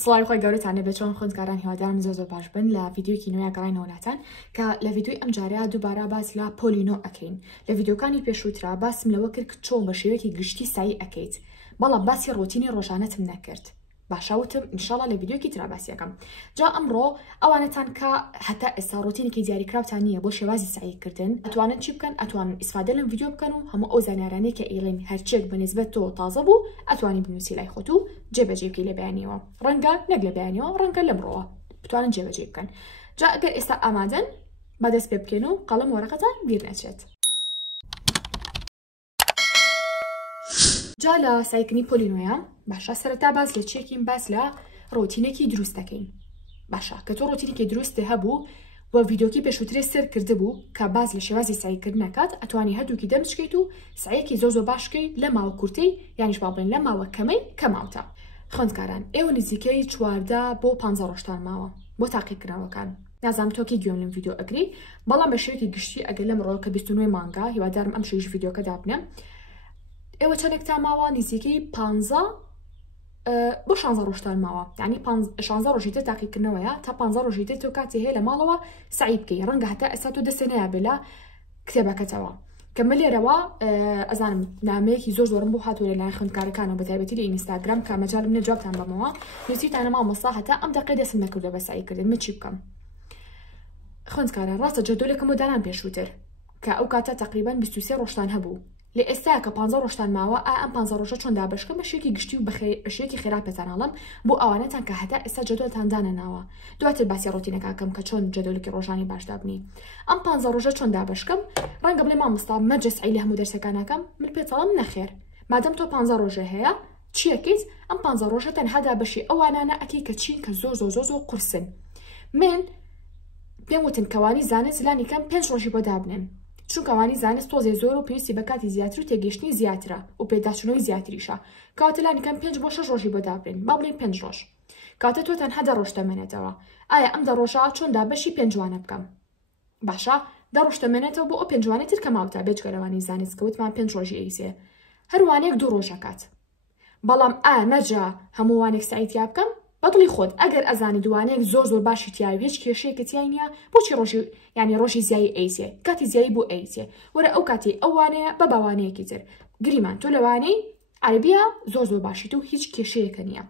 سڵاوی خۆی گەورەتانە بێت چۆن خوێندکاران هیوادارم زۆر باش بن لە ڤیدیۆکی نوێیە گەڕاینەوەلاتان کە لە ڤیدیۆی ئەم جارەیە دووبارە باس لە پۆلینۆ ئەکەین. لە ڤیدیۆکانی پێشووترا باسم لەوە کرد کە چۆن بە شێوەیەکی گشتی سایی ئەکەیت، بەڵام باسی ڕۆتینی ڕۆژانەتم نەکرد. باشاوتم ئینشاڵڵا لە ڤیدیۆکی ترا باسی یەکەم. جا ئەمڕۆ ئەوانەتان کە هەتا ئێستا ڕۆتینێکی دیاریکراوتان نییە بۆ شێوازی ساییکردن، ئەتوانن چی بکەن؟ ئەتوانن ئیسفادە لەم ڤیدیۆ بکەن و هەموو ئەو زانیارانەی کە ئێڵێن هەرچێک بەنسبەت تۆ تازە بوو ئەتوانی بنووسی لای خۆت و جێبەجێ بکەی لە بەیانیەوە. ڕەنگە نەک لە بەیانیەوە، ڕەنگە لەمڕۆوە بتوانن جێبەجێ بکەن. جا ئەگەر ئێستا ئامادەن بەدەست پێ بکەن و قەڵەم وەرەقەتان بیر نەچێت. جا لە سایکردنی پۆلینۆیە باشە سەرەتا باس لە چیەکین باس لە ڕۆتینێکی دروست دەکەین. باشە کە تۆ ڕۆتینێکی دروستە هەبوو و ڤیدیۆکی پێشووترێ سەر کرده بوو کە باز لە شێوازی سایکردن نەکات، ئەتوانی هەردووکی دەمچکەیت و سایەکی زۆر باش بکەیت لە ماوە کورتەی یانیش با بڵێن لە ماوە کەمەی کە ماوتە. خوێندکاران ئێوە نزیکەی 14 بۆ 15 ڕۆژتان ماوە بۆ تاقیکردنەوەکان. نازانم تۆکی گوێم لەم ڤیدیۆ ئەگری، بەڵام بە شێوەیەکی گشتی ئەگەر لەمڕۆ کە 29 مانگا هیوادارم ئەم شەویش ڤیدیۆکە دابنێ، ئێوە چەندێکتان ماوە؟ نزیکەی 15 بۆ 16 ڕۆژتان ماوە، یعنی 16 ڕۆژی تر تاقیکردنەوەیە تا 15 ڕۆژی تر تۆ کاتی هەیە لە ماڵەوە سعی بکەی. ڕەنگە هەتا ئێستا تۆ دەستێ نەیابێ لە کتێبەکەتەوە کە من لێرەوە ئەزانم نامەیەکی زۆرم بۆ هاتووە لە لای خوێندکارەکانەوە بەتایبەتی لە ئینستاگرام کە مەجالم نییە جوابتان بەمەوە نووسیتانە مامۆستا هەتا ئەم دەقەی دەستم نەکردووە بە سعیکردن من چی بکەم. خوێندکاران ڕاستە جەدۆلێکم بۆ دانان پێشووتر کە ئەو کاتە تقریباً 23 ڕۆژتان هەبوو. لە ئێستا کە 15 ڕۆژتان ماوە ئەم 15 ڕۆژە چۆن دابشکەم بە شێوەیەکی گشتی و بەشێکی خێرا پێتاناڵم بۆ ئەوانەتان کە هەتا ئێستا جەدۆلتان دانەناوە. دواتر باسی ڕۆتینەکەم کە چۆن جەدۆلێکی ڕۆژانی باش دابنی. ئەم 15 ڕۆژە چۆن دابشکەم؟ ڕەنگە بڵێ مامۆستا مەجەسعی لە هەموو دەرسەکانەکەم، من پێچەڵم نەخێر. مادەم تۆ 15 ڕۆژە هەیە چیەکەیت؟ ئەم 15 ڕۆژە تەنها دابەشی ئەوانانە ئەکەی کە چین کە زۆر قورسن. من پێم وتن کەوانی زانست لانی کەم 5 ڕۆژی بۆ دابنن، چون کەوانی زانست تۆزێ زۆر و پێویستی بە کاتی زیاتر و تێگەشتنی زیاترە و پێداچوونەوەی زیاتریشە. کاتە لانی کەم 5 بۆ 6 ڕۆژی بۆ دابنن، با بڵێن 5 ڕۆژ. کاتە تۆ تەنها 10 ڕۆژ دەمێنێتەوە. ئایا ئەم 10 ڕۆژە چۆن دابەشی 5 وانە بکەم؟ باشە 10 ڕۆژ دەمێنێتەوە بۆ ئەو 5 وانەی تر کە ماوتە بێجگەرەوانی زانست کەوتمان 5 ڕۆژی ئەیسێ. هەروانێک 2 ڕۆژەکات. بەڵام نەجا هەموو وانێک سعیتیا بکەم؟ بەدڵی خۆت ئەگەر ئەزانی دووانەیەک زۆر باشی تیاوی هیچ کێشەیەکی تیای نییە بۆچی ڕۆژی زیایی ئەیسێ؟ کاتی زیایی بۆ ئەیسێ وەرە ئەو کاتی ئەوانەیە بە باوانەیەکی تر گریمان تۆ لەوانەی عەرەبیە زۆر باشیت و هیچ کێشەیەکە نییە.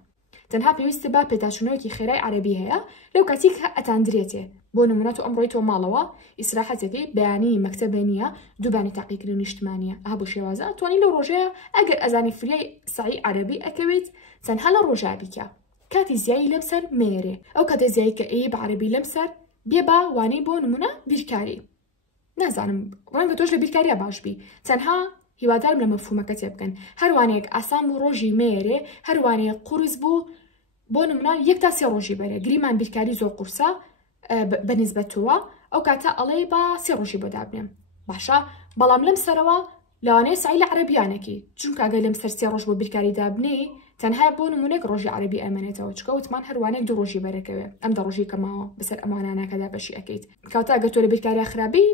تەنها پێویستە با پێداچوونەوەکی خێرای عەرەبی هەیە لەو کاتی کە ئەتاندرێتێ. بۆ نمونە تۆ ئەمڕۆی تۆ ماڵەوە ئیسراحەتێکی بەیانی مەکتەبە نییە، دووبانی تاقیکردن نیشتمانیە بۆ شێوازە توانی لەو ڕۆژەیە ئەگەر ئەزانی فریای سعی عەرەبی ئەکەوێت تەنها لە ڕۆژە بیکە. کاتی زیایی لەمسەر مێرێ ئەو کاتە زیایی کە ئەی بە عەرەبی لەمسەر بێ با وانەی بۆ نمونە بیرکاری. نازانم ڕەنگە تۆش لە بیرکاریە باش بی، تەنها هیوادارم لە مەفهومەکە تێ بکەن. هەروانەیەک ئاسان بوو ڕۆژی مێرێ، هەروانەیە قورس بوو بۆ نمونە 1 تا 3 ڕۆژی بەرێ. گریمان بیرکاری زۆر قورسە بەنسبەت تۆوە ئەو کاتە ئەڵێ با 3 ڕۆژی بۆ دابنێم. باشە بەڵام لەم سەرەوە لەوانەیە سعی لە عەرەبیانێکی، چونکە ئەگەر لەم سەر 3 ڕۆژ بۆ بیرکاری دابنێ تەنها بۆ نمونێک ڕۆژی عەرەبی ئەمێنێتەوە، چکە وتمان هەروانێک 2 ڕۆژی بەرەکەوێ ئەم 10 ڕۆژی کەماوە بەسەر ئەمانانەکە دابەشی ئەەکەیت. کەواتە ئەگەر تۆ لە بیرکاریە خراپی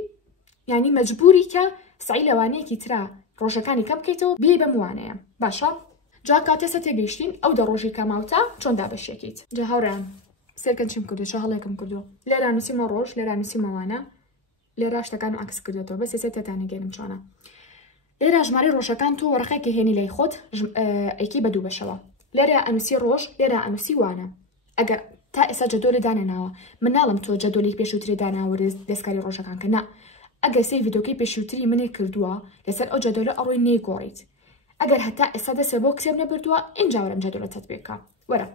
یعنی مەجبوری کە سعی لەوانەیەکی ترا ڕۆژەکانی کەم بکەیتەوە بێ بەم وانەیە. باشە جا کاتێ سە تێگەیشتین ئەو 10 ڕۆژی کەماوتە چۆن دابەشیەکەیت. جا هاوڕێیان سێرکەن چیم کردو چ هەڵێکم کردو لێرە نووسیمە ڕۆژ، لێرە نووسیمەوانە، لێرە شتەکان عکس کردێتەوە بەس ێستا تێتانەگەێنم چۆنە. لێرە ژمارەی ڕۆژەکان تۆ وەرەقەیەکی هێنی لای خۆت ئەیکی بە 2 بەشەوە. لێرە ئەنووسی ڕۆژ، لێرە ئەنووسی وانە. ئەگەر تا ئێستا جەدۆلی دانەناوە من ناڵم تۆ جەدۆلی پێشووتری داناوە دەستکاری ڕۆژەکان کە نا ئەگەر سەی ڤیدیۆکەی پێشووتری منێ کردووە لەسەر ئەو جەدۆلە ئەڕۆی نێگۆڕیت. ئەگەر هەتا ئێستا دەسێ بۆ کتێب نەبردووە ئینجا وەرم جەدۆلە تەطبیق بکە. وەرە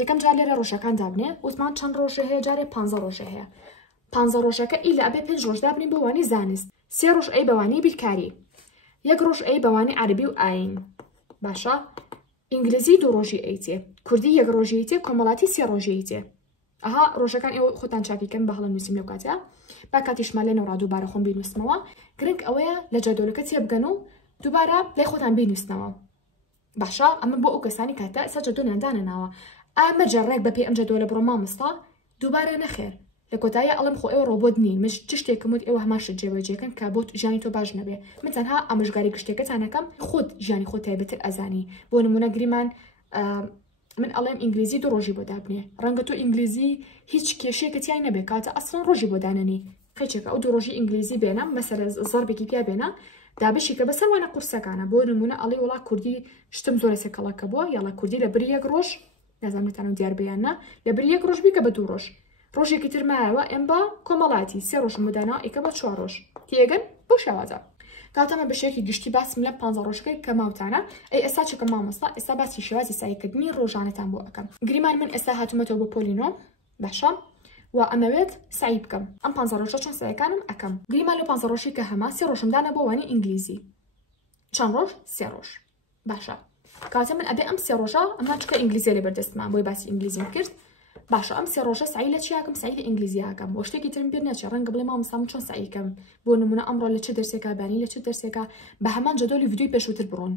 یەکەم جار لێرە ڕۆژەکان دابنێ وتمان چەند ڕۆژە هەیە؟ جارێ 15 ڕۆژە هەیە. 15 ڕۆژەکە ئیلا ئەبێ 5 ڕۆژ دابنین بۆ وانی زانست، 3 ڕۆژ ئەی بەوانی بیرکاری، 1 ڕۆژ ئەی بەوانی عەرەبی و ئاین. باشە ئینگلیزی 2 ڕۆژی ئەیتێ، کوردی 1 ڕۆژی ئەیتێ، کۆمەڵاتی 3 ڕۆژی ئەیتێ. ئەها ڕۆژەکان ئێوە خۆتان چاکیکەن بە هەڵە نووسیم لەو کاتە با کاتیشمان لێنەوە دووبارە خۆم بینووسمەوە. گرنگ ئەوەیە لە جەدۆلەکە تێبگەن و دووبارە لای خۆتان بینووسنەوە. باشە ئەمە بۆ ئەو کەسانی کاتە ئێستا جەدۆلیان دانەناوە ئەمە جەڕێک بەپێ ئەم جەدۆلە بڕۆ مامۆستا دووبارە نەخێر. لە کۆتاییە ئەڵم خۆ ئێوە ڕۆبۆت نین، مش چ شتێکم وت ئێوە هەماشت جێبەجێکەن کە بۆ ژیانی تۆ باش نەبێ. من تەنها ئامۆژگاری گشتێکەتان ئەەکەم خۆت ژیانی خۆت تایبەتر ئەزانی. بۆ نمونە گریمان من ئەڵێم ئینگلیزی 2 ڕۆژی بۆ دابنێ ڕەنگە تۆ ئینگلیزی هیچ کێشەیەکت یای نەبێ کاتە ئەسڵەن ڕۆژی بۆ دانەنی خەیچێکە ئەو 2 ڕۆژی ئینگلیزی بێنە مەسەرە زەربێکی پیا بێنە دابشی کە بەسەر وانە قورسەکانە بۆ نمونە ئەڵێ وڵا کوردی شتم زۆرە سێکەڵەکە بووە یاڵا کوردی لە بری 1 ڕۆژ نازانێتان و دیار بیاننا لە بری 1 ڕۆژ بیکە بە 2 ڕۆژ ڕۆژێکی ترمایەوە ئەم بە کۆمەڵاتی 3 ڕۆژ مدانەوە ئیکە بە 4 ڕۆژ تێگەن بۆ شێوازە کاتەمە بەشێکی گشتی باسم لە 15 ڕۆژەکەی کە ماوتانە ئەی ئێستا چکە مامۆستا ئێستا باسی شێوازی سایکردنی ڕۆژانەتان بۆ ئەەکەم گریمان من ئێستا هاتوومەتەوە بۆ پۆلینۆ باشە و ئەمەوێت سعی بکەم ئەم 15 ڕۆژە چۆن سایەکانم ئەەکەم گریمان لە 15 ڕۆژی کە هەما 3 ڕۆژمدانە بۆ وانی ئینگلیزی چەند ڕۆژ 3 ڕۆژ باشە کاتە من ئەبێ ئەم 3 ڕۆژە ئەمە چکە ئینگلیزی لە بەردەستمان بۆی باسی ئینگلیزیم کرد باشە ئەم 3 ڕۆژە سعی لە چیاکەم سعی لە ئینگلیزیاکەم بۆ شتێکی ترم پێ نەچێ ڕەنگە بڵێ مامۆستا من چۆن سعیکەم بۆ نمونە ئەمڕۆ لە چه دەرسێکا بانی لە چه دەرسێکا بە هەمان جەدۆلی ڤیدیۆی پێشووتر بڕۆن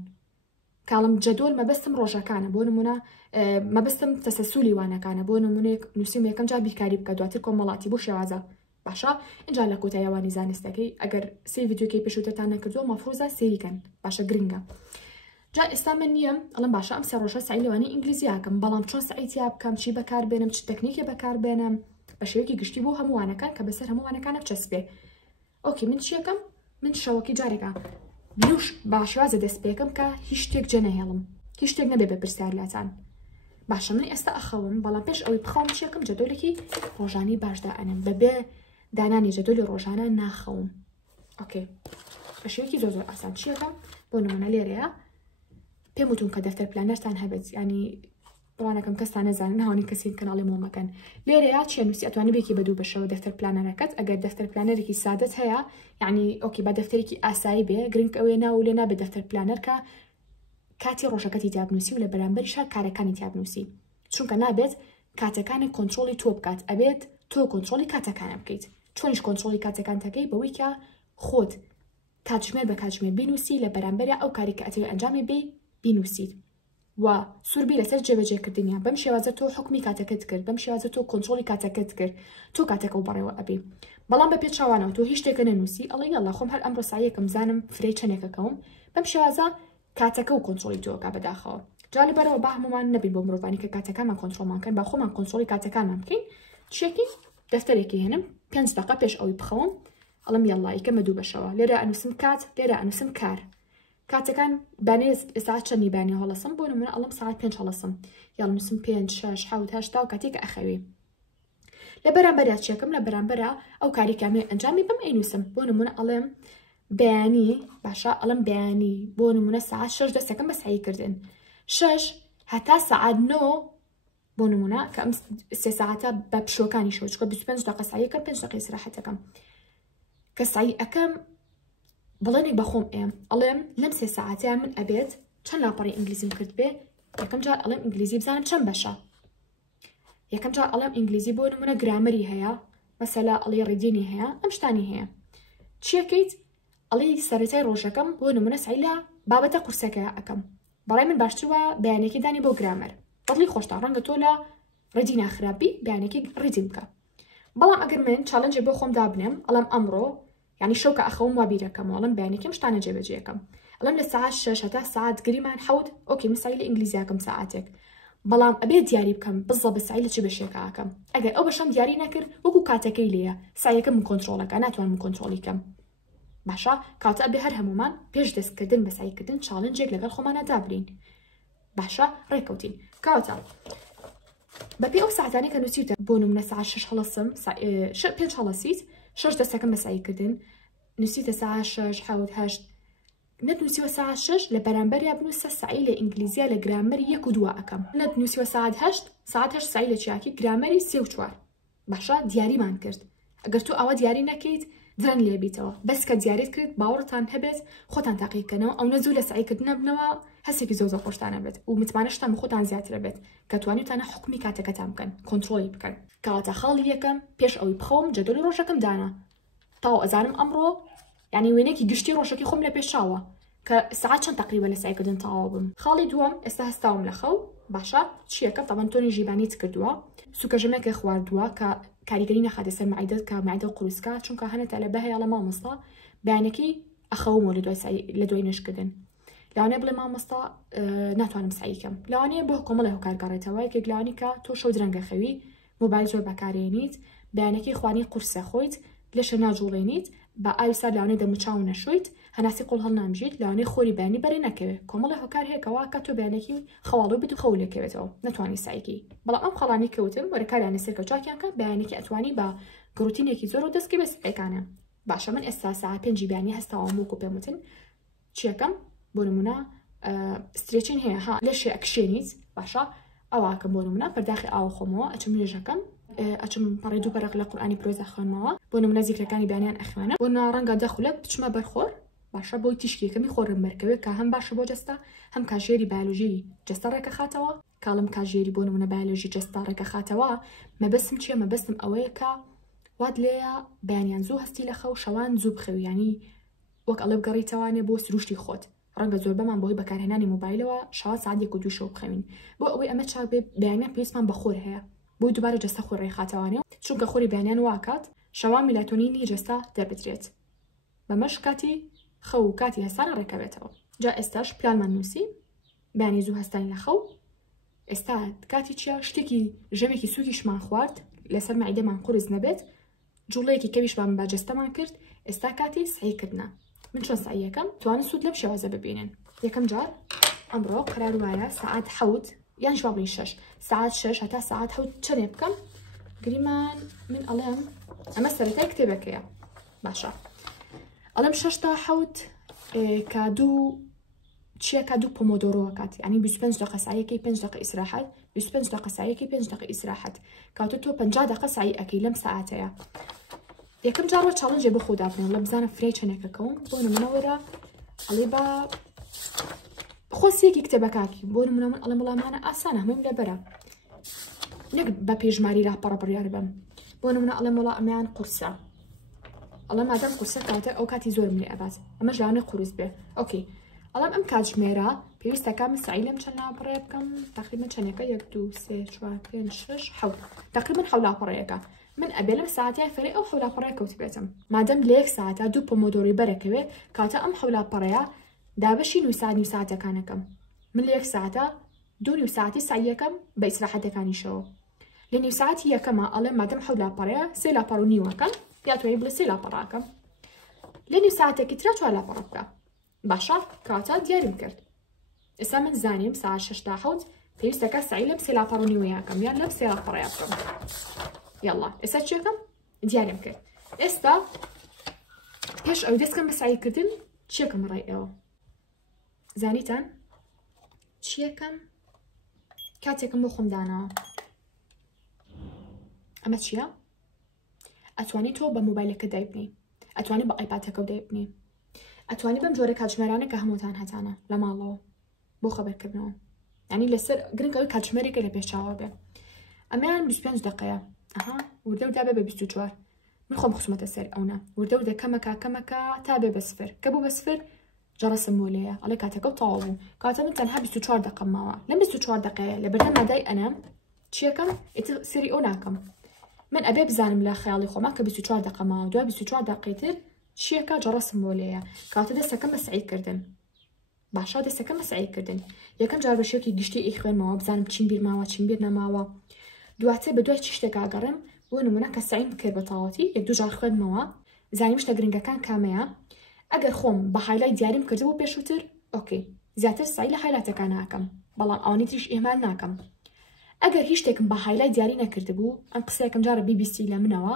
کاڵم جەدۆل مەبەستم ڕۆژەکانە بۆ نمونە مەبەستم تەسەسولی وانەکانە بۆ نمونەیەک نووسیم یەکەم جا بیکاری بکە دواتر کۆمەڵاتی بۆ شێوازە باشە اینجا لە کۆتاییەوانی زانستەکەی ئەگەر سی ڤیدیۆکەی پێشووترتان نەکردووە مەفروزە سێریکەن باشە گرنگە جا ئێستا من نییە ئەڵم باشە ئەم 3 ڕۆژە سعی لەوانی ئینگلیزیاکەم بەڵام چۆن سعیتیا بکەم چی بەکاربێنم چ تەکنیکێ بەکاربێنم بە شێوەیەکی گشتی بۆ هەمووانەکان کە بەسەر هەمووانەکانە بچەسبێ ئۆکی من چیەکەم من شەوەکی جارێکە بلوش با شێوازە دەست پێکەم کە هیچ شتێک جە نەهێڵم هیچ شتێک نەبێ بە پرسیار لاتان باشە من ئێستا ئەخەوم بەڵام پێش ئەوەی بخەوم چیەکەم جەدۆلێکی ڕۆژانی باشدا ئەنم بەبێ دانانی جەدۆلی ڕۆژانە ناخەوم ئۆکێ بە شێوەیەکی زۆر ئاسان چیەکەم بۆ نمونە لێرەیە پێم وتون کە دەفتەر پلانەرتان هەبێت ینی ڕوانەکەم کەستان نەزانن ناوانی کەسی کەناڵی مۆمەکەن لێرەیە چیە نووسی ئەتوانی بێکی بە 2 بەشەوە دەفتەر پلانەرەکەت ئەگەر دەفتەر پلانەرێکی سادەت هەیە یعنی ئۆکی بە دەفتەرێکی ئاسایی بێ گرنگ ئەوێ ناو لێ نابێت دەفتەر پلانەر کە کاتی ڕۆژەکەتی تیابنووسی و لە بەرامبەریش کارەکانی تیابنووسی چونکە نابێت کاتەکانی کۆنتترۆلی تۆ بکات ئەبێت تۆ کۆنتترۆلی کاتەکانە بکەیت چۆنیش کۆنتترۆلی کاتەکان تەکەی بەوەی کە خۆت کاتژمێر بە کاتژمێر بینووسی لە بەرامبەرە ئەو کاری کە ئەتەوێت ئەنجامی بێ بینووسیت و سوربی لەسەر جێبەجێکردنیە بەم شێوازە تۆ حکمی کاتەکەت کرد بەم شێوازە تۆ کۆنتترۆلی کاتەکەت کرد تۆ کاتەکە و بەڕێوە ئەبێ بەڵام بە پێچاوانەوە تۆ هیچ شتێکە نەنووسی ئەڵێ یەڵا خۆم هەر ئەمڕۆ سایەکەم زانم فرەی چەندێکەکەوم بەم شێوازە کاتەکە و کۆنتترۆلی تۆکە بەداخەوە جا لەبەرەوە با هەمومان نەبین بۆ مرۆڤانی کە کاتەکانمان کۆنتترۆلمانکەن با خۆمان کۆنتترۆلی کاتەکانمان بکەین چیەکی دەفتەرێکی هێنم 5 دقیقە پێش ئەوی بخەوم ئەڵم یەڵا یەکەمە 2 بەشەوە لێرە ئەنووسم کات لێرە ئەنووسم کار کاتەکان بانێ ساعت چەندی بانی هەڵەسم بۆ نمونە ئەڵم ساعت 5 هەڵەسم یاڵ نووسم 5 6 7 8 و کاتێکە ئەخەوێ لە بەرامبەرە چیەکەم لە بەرامبەرە ئەو کاری کامێ ئەنجامی بم ئەینووسم بۆ نمونە ئەڵێم بەیانی باشە ئەڵم بەیانی بۆ نمونە ساعت 6 دەستەکەم بە سعیکردن 6 هەتا ساعت 9 بۆ نمونە کە ئەم 3 ساعتە بە پشۆکانی شەوە چکە 25 دقیقە سعیەکە 5 دقیقە استراحەتەکەم کە سعی ئەەکەم بڵێنێک بەخۆم ئەڵێم لەم 3 ساعتەیە من ئەبێت چەند لاپەڕی ئینگلیزیم کرد بێ یەکەم جار ئەڵێم ئینگلیزی بزانم چەند بەشە یەکەم جار ئەڵێم ئینگلیزی بۆ نمونە گرامەری هەیە مەسەلا ئەڵێ ڕیدینی هەیە ئەم شتانی هەیە چیەکەیت ئەڵێ سەرەتای ڕۆژەکەم بۆ نمونە سعی لە بابەتە قورسەکەیە ئەەکەم بەڵای من باشتر وە بەیانێکی دانی بۆ گرامەر بەڵی خۆشتا ڕەنگە تۆ لە ڕیدی ناخراپی بەیانێکی ڕیدی بکە بەڵام ئەگەر من چالنجێ بۆ خۆم دابنێم ئەڵێم ئەمڕۆ یعنی شەوکە ئەخەوم وا بیرەکەم وڵم بەیانێکم شتانە جێبەجێەکەم ئەڵم لە ساعت 6 هەتا ساعت گریمان حەوت ئۆکی مسایی لە ئینگلیزیاکەم ساعتێک بەڵام ئەبێ دیاری بکەم بزە بە سعی لە چی بەشێکاکەم ئەگەر ئەو بەشەم دیاری نەکرد وەکو کاتەکەی لێیە سایەکەم من کۆنتترۆلەکە ناتوانم کۆنتترۆلیکەم باشە کاتە ئەبێ هەر هەمومان پێش دەستکردن بە سایکردن چالنجێک لەگەڵ خۆمانە دابرین باشە ڕێکەوتین کاتە بەپێ ئەو ساعتانی کە نووسیتە بۆ نمونە ساعت 6 هەڵەسم 5 هەڵەسیت 6 دەستەکەم بە سایکردن نووسیتە ساعت 6 7 8 نەتنووسیوە ساعت 6 لە بەرامبەریا بنووسە سعی لە ئینگلیزیە لە گرامەر 1 و 2 ئەەکەم نەتنووسیوە ساعت 8 ساعت 8 سعی لە چیاکی گرامەری 3 و 4 باشە دیاریمان کرد ئەگەر تۆ ئەوە دیاری نەکەیت درەن لێبیتەوە بەس کە دیاریت کرد باوەڕتان هەبێت خۆتان تاقیکەنەوە ئەو نەزوو لە سعیکردنە بنەوە هەسێکی زۆر خۆشتانە بێت و متمانەشتان خۆتان زیاترە بێت کە توانیتانە حکمی کاتەکەتان بکەن کۆنتترۆلی بکەن کەواتە خاڵی یەکەم پێش ئەوی بخەوم جەدۆلی ڕۆژەکەم دانا تاو ئەزانم ئەمڕۆ یعنی وێنێکی گشتی ڕۆژەکەی خۆم لە پێشاوە کە ساعت چەند تقریبا لە سایکردن تەواو بم خاڵی دووەم ئێستا هەستاوم لە خەو باشە چیەکە تەبەن تۆنی ژیبانیت کردووە سوکەژەمێکی خواردووە کە کاریگەری نەخاتە سەر معیدەت کە معیدە قورسکە چونکە هەنێتە لە بەهەیە لە مامۆستا بەیانێکی ئەخەومەوە لە دوای نوێژکردن لەوانەیە بڵێ مامۆستا ناتوانم سعیکەم لەوانەیە بۆ کۆمەڵی هۆکارگەڕێتەوە یەکێک لەوانیکە تۆ شەو درەنگە خەوی مۆبایل زۆر بەکارێنیت بەیانێکی خوانی قورسە خۆیت لەشە ناجوڵێنیت بە ئاوی سارد لەوانەیە دەموچاو نەشویت هەناسی قوڵ هەڵنامژیت لەوانەیە خۆری بەیانی بەرێ نەکەوێت کۆمەڵی هۆکار هەیەکەوە کە تۆ بەیانێکی خەواڵۆ بێت و خەو لێکەوێتەوە نەتوانی سعیکی بەڵام ئەم خەڵانی کەوتم وەرەکاریانە سێرکە چاکیان کە بەیانێکی ئەتوانی بە گروتینێکی زۆر و دەستکە بە سعیەکانە باشە من ئێستا ساعت 5 بیانی هەستاوە موکو پێم وتن چیەکەم بۆ نمونە سترێچین هەیە ها لەشێ ئەکشێنیت باشە ئەواکەم بۆ نمونە پەرداخی ئاوە خۆمەوە ئەچم نوێژەکەم ئەچم پەڕی دوو پەرەق لە قورئانی پرۆزە خوێنمەوە بۆ نمونە زیکرەکانی بیانیان ئەخوێنە بۆ ڕەنگە دەخولە بچمە بەرخۆر باشە بۆی تیشکێکەکەمی خۆڕم بەرکەوێت کە هەم باشە بۆ جەستا هەم کاژێری بایۆلۆژی جەستە ڕێکە خاتەوە کاڵم کاژێری بۆ نمونە بایۆلۆژی جەستا ڕێکە خاتەوە مەبەستم چییە مەبەستم ئەوەیە کە وات لێیە بەیانیان زوو هەستی لە خەو شەوان زوو بخەوی ینی وەک ئەڵێ بگەڕیتەوانێ بۆ سروشتی خۆت ڕەنگە زۆر بەمان بۆی بەکارهێنانی مۆبایلەوە شەوا ساعت 1 و 2 شەو بخەوین بۆ ئەوەی ئەمە چاک بێ بەیانیان پێویستمان بە خۆر هەیە بۆی دووبارە جەستە خۆر ڕێخاتەوانێ چونکە خۆری بەیانیان واکات شەوا میلاتۆنینی جەستە دەربدرێت بەمەش کاتی خەو و کاتی هەستانە ڕێکەوێتەوە جا ئێستاش پلانمان نووسی بەیانی زوو هەستانی لە خەو ئێستا کاتی چیە شتێکی ژەمێکی سووکیشمان خوارد لەسەر مەعیدەمان قورس نەبێت جوڵەیەکی کەویشمان بە جەستەمان کرد ئێستا کاتی سعیکردنە من چۆن سعیەکەم توانن سوود لەم شێوازە ببینن یەکەم جار ئەمڕۆ قرار وایە ساعت 7 یان شوابڵی 6 ساعت 6 هەتا ساعت 7 چەندێ بکەم گریمان من ئەڵێم ئەمە سەرەتای کتێبەکەیە باشە ئەڵێم 6 تا 7 کادوو چیە کادوو پۆمۆدۆرۆ کات ینی 25 دقیقە سعیەکەی 5 دقیقە ئیسراحەت 25 دقیقە سعیەکەی 5 دقیقە ئیسراحەت کاتە تۆ 50 دقیقە سعی ئەەکەی لەم ساعتەیە یەکەم جارەوە چاڵنجێ بۆ خۆدا بنێن لە بزانە فرێ چەندێکەکەوم بۆ نمونەوەرە ئەڵێ بە خۆسیەکی کتێبەکاکی بۆ نمونە من ئەڵێ وەڵامانە ئاسانە هەمووی لەبەرە نەک بە پێژماری راپەڕە بڕیار بم بۆ نمونە ئەڵێم وەڵا ئەمەیان قورسە ئەڵێ مادەم قورسە کاتە ئەو کاتی زۆرم لێ ئەبات ئەمە ژیانە قورس بێ ئۆکێ ئەڵێم ئەم کاتژمێرە پێویستە من سعی لەم چەند لاپەڕێ بکەم تقریبا چەندێکە 1 2 3 4 5 6 7 تقریبا 7 لاپەڕەیەکە من ئەبێ لەم ساعتیان فێری ئەو 7 لاپەڕەیە کەوت بێتم مادەم لە 1 ساعتە 2 پۆمۆدۆری بەرەکەوێ کاتە ئەم 7 لاپەڕەیە دابەشی نووی ساعتەکانەکەم من لە 1 ساعتە 2 نووی ساعتی سعیەکەم بە ئیسراحەتەکانیشەوە لە نووی ساعتی یەکەمە ئەڵێ مادەم 7 لاپەڕەیە 3 لاپەڕ و نیوەکەم یا توانێ بڵێ 3 لاپەڕاکەم لە نووی ساعتێکی ترە 4 لاپەڕە بکە باشە کاتە دیاریم کرد ئێستا من زانیم ساعت 6 تا 7 پێویستەکە سعی لەم 3 لاپەڕ و نیوەیەکەم یان لەم 3 لاپەڕەیە بکەم یاڵا ئێستا چیەکەم دیاریم کرد ئێستا پێش ئەو دەستکەم بە سعیکردن چیەکەم ڕای ئێوە زانیتان چیەکەم کاتێکم بۆ خۆم داناوە ئەمە چییە ئەتوانی تۆ بە مۆبایلەکە دایبنی ئەتوانی بە ئایپاتەکە دایبنی ئەتوانی بەم جۆرە کاتژمێرانە کە هەمووتان هەتانە لە ماڵەوە بۆ خەبەرکردنەوە ینی لەسەر گرنگەوەی کاتژمێرێکە لە پێشچاوە بێ ئەمەیان 25 دقەیە ئەها وردە و دابێ بە 24 من خۆم خسومەتە سەر ئەونا وردە و دەکەمەکە تا بێ بە سفر کە بوو بە سفر جەڕەسم بۆ لێیە ئەڵێ کاتەکە و تەواو بوو کاتە من تەنها 24 دقە ماوە لەم 24 دقەیە لە بەردەم مادای ئەنەم چیەکەم ئیتر سەری ئەو ناکەم من ئەبێ بزانم لە خەیاڵی خۆما کە 24 دقە ماوە دوای 24 دقیقەتر چیەکە جەڕەسم بۆ لێیە کاتە دەستەکەم بە سعیکردن باشا دەستەکەم بە سعیکردن یەکەم جار بەشێکی گشتی ئەی خوێنمەوە بزانم چین بیر ماوە چین بیر نەماوە دواتر بە دوای چی شتێکا گەڕێم بۆ نمونە کە سعیم بکرد بە تەواوەتی 1 جار خوێنمەوە زانیم شتە گرنگەکان کامەیە ئەگەر خۆم بە هایلایت دیاریم کردبوو پێشووتر ئۆکەی زیاتر سعی لە هایلایتەکان ناکەم بەڵام ئەوانی تریش ئێمال ناکەم ئەگەر هیچ شتێکم بە هایلایت دیاری نەکردبوو ئەم قسەیەکەم جارە BBC لە منەوە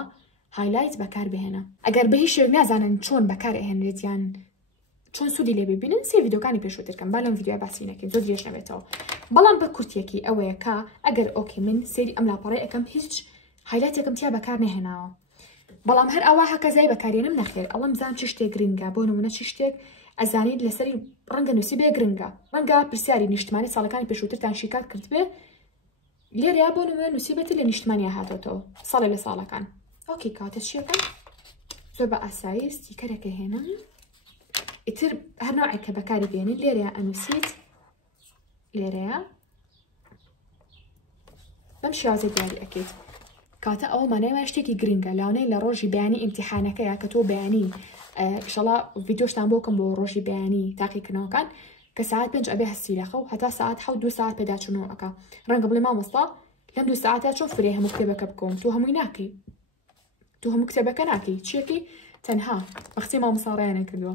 هایلایت بەکار بهێنە ئەگەر بە هیچ شێوەیەک نازانن چۆن بەکار ئەهێنرێت یان چۆن سوودی لێ ببینن سێ ڤیدۆکانی پێشووترکەم با لەم ڤیدیۆ باسی نەکەین زۆر درێژ نەبێتەوە بەڵام بە کورتیەکی ئەوەیە کە ئەگەر ئۆکێ من سێری ئەم لاپەڕەی ئەەکەم هیچ هایلایتێکم تیا بەکار نەهێناوە بەڵام هەر ئەوە هەکە زای بەکارێنم نەخێر ئەڵەم زان چ شتێک گرنگە بۆ نمونە چ شتێک ئەزانیت لەسەری ڕەنگە نووسی بێ گرنگە ڕەنگە پرسیاری نیشتمانی ساڵەکانی پێشووترتان شیکات کرد بێ لێریا بۆ نمونە نووسی بێت لە نیشتمانیا هاتۆتەوە ساڵێ لە ساڵەکان ئۆکێ کاتە چیەکەم زۆر بە ئاسایی ستیکەرێکە هێنم ئیتر هەر نوعێکە بەکاری بێنین لێرەیە ئەنووسیت لێرەیە بەم شێوازە دیاری ئەکەیت کاتە ئەوە مانایمە شتێکی گرنگە لاونەی لە ڕۆژی بەیانی ئیمتیحانەکەیە کە تۆ بەیانی ئینشەڵا ڤیدیۆشتان بۆکەم بۆ ڕۆژی بەیانی تاقیکردنەوەکان كساعات بنج أبي هالسيلخو حتى ساعات حو 2 ساعات بداتشنو أكا رنج قبل ما مصطا لم 2 ساعات شوف فريها مكتبك بكم توها ميناكي توها مكتبك ناكي تشيكي تنها بختي ما مصارينا كردوا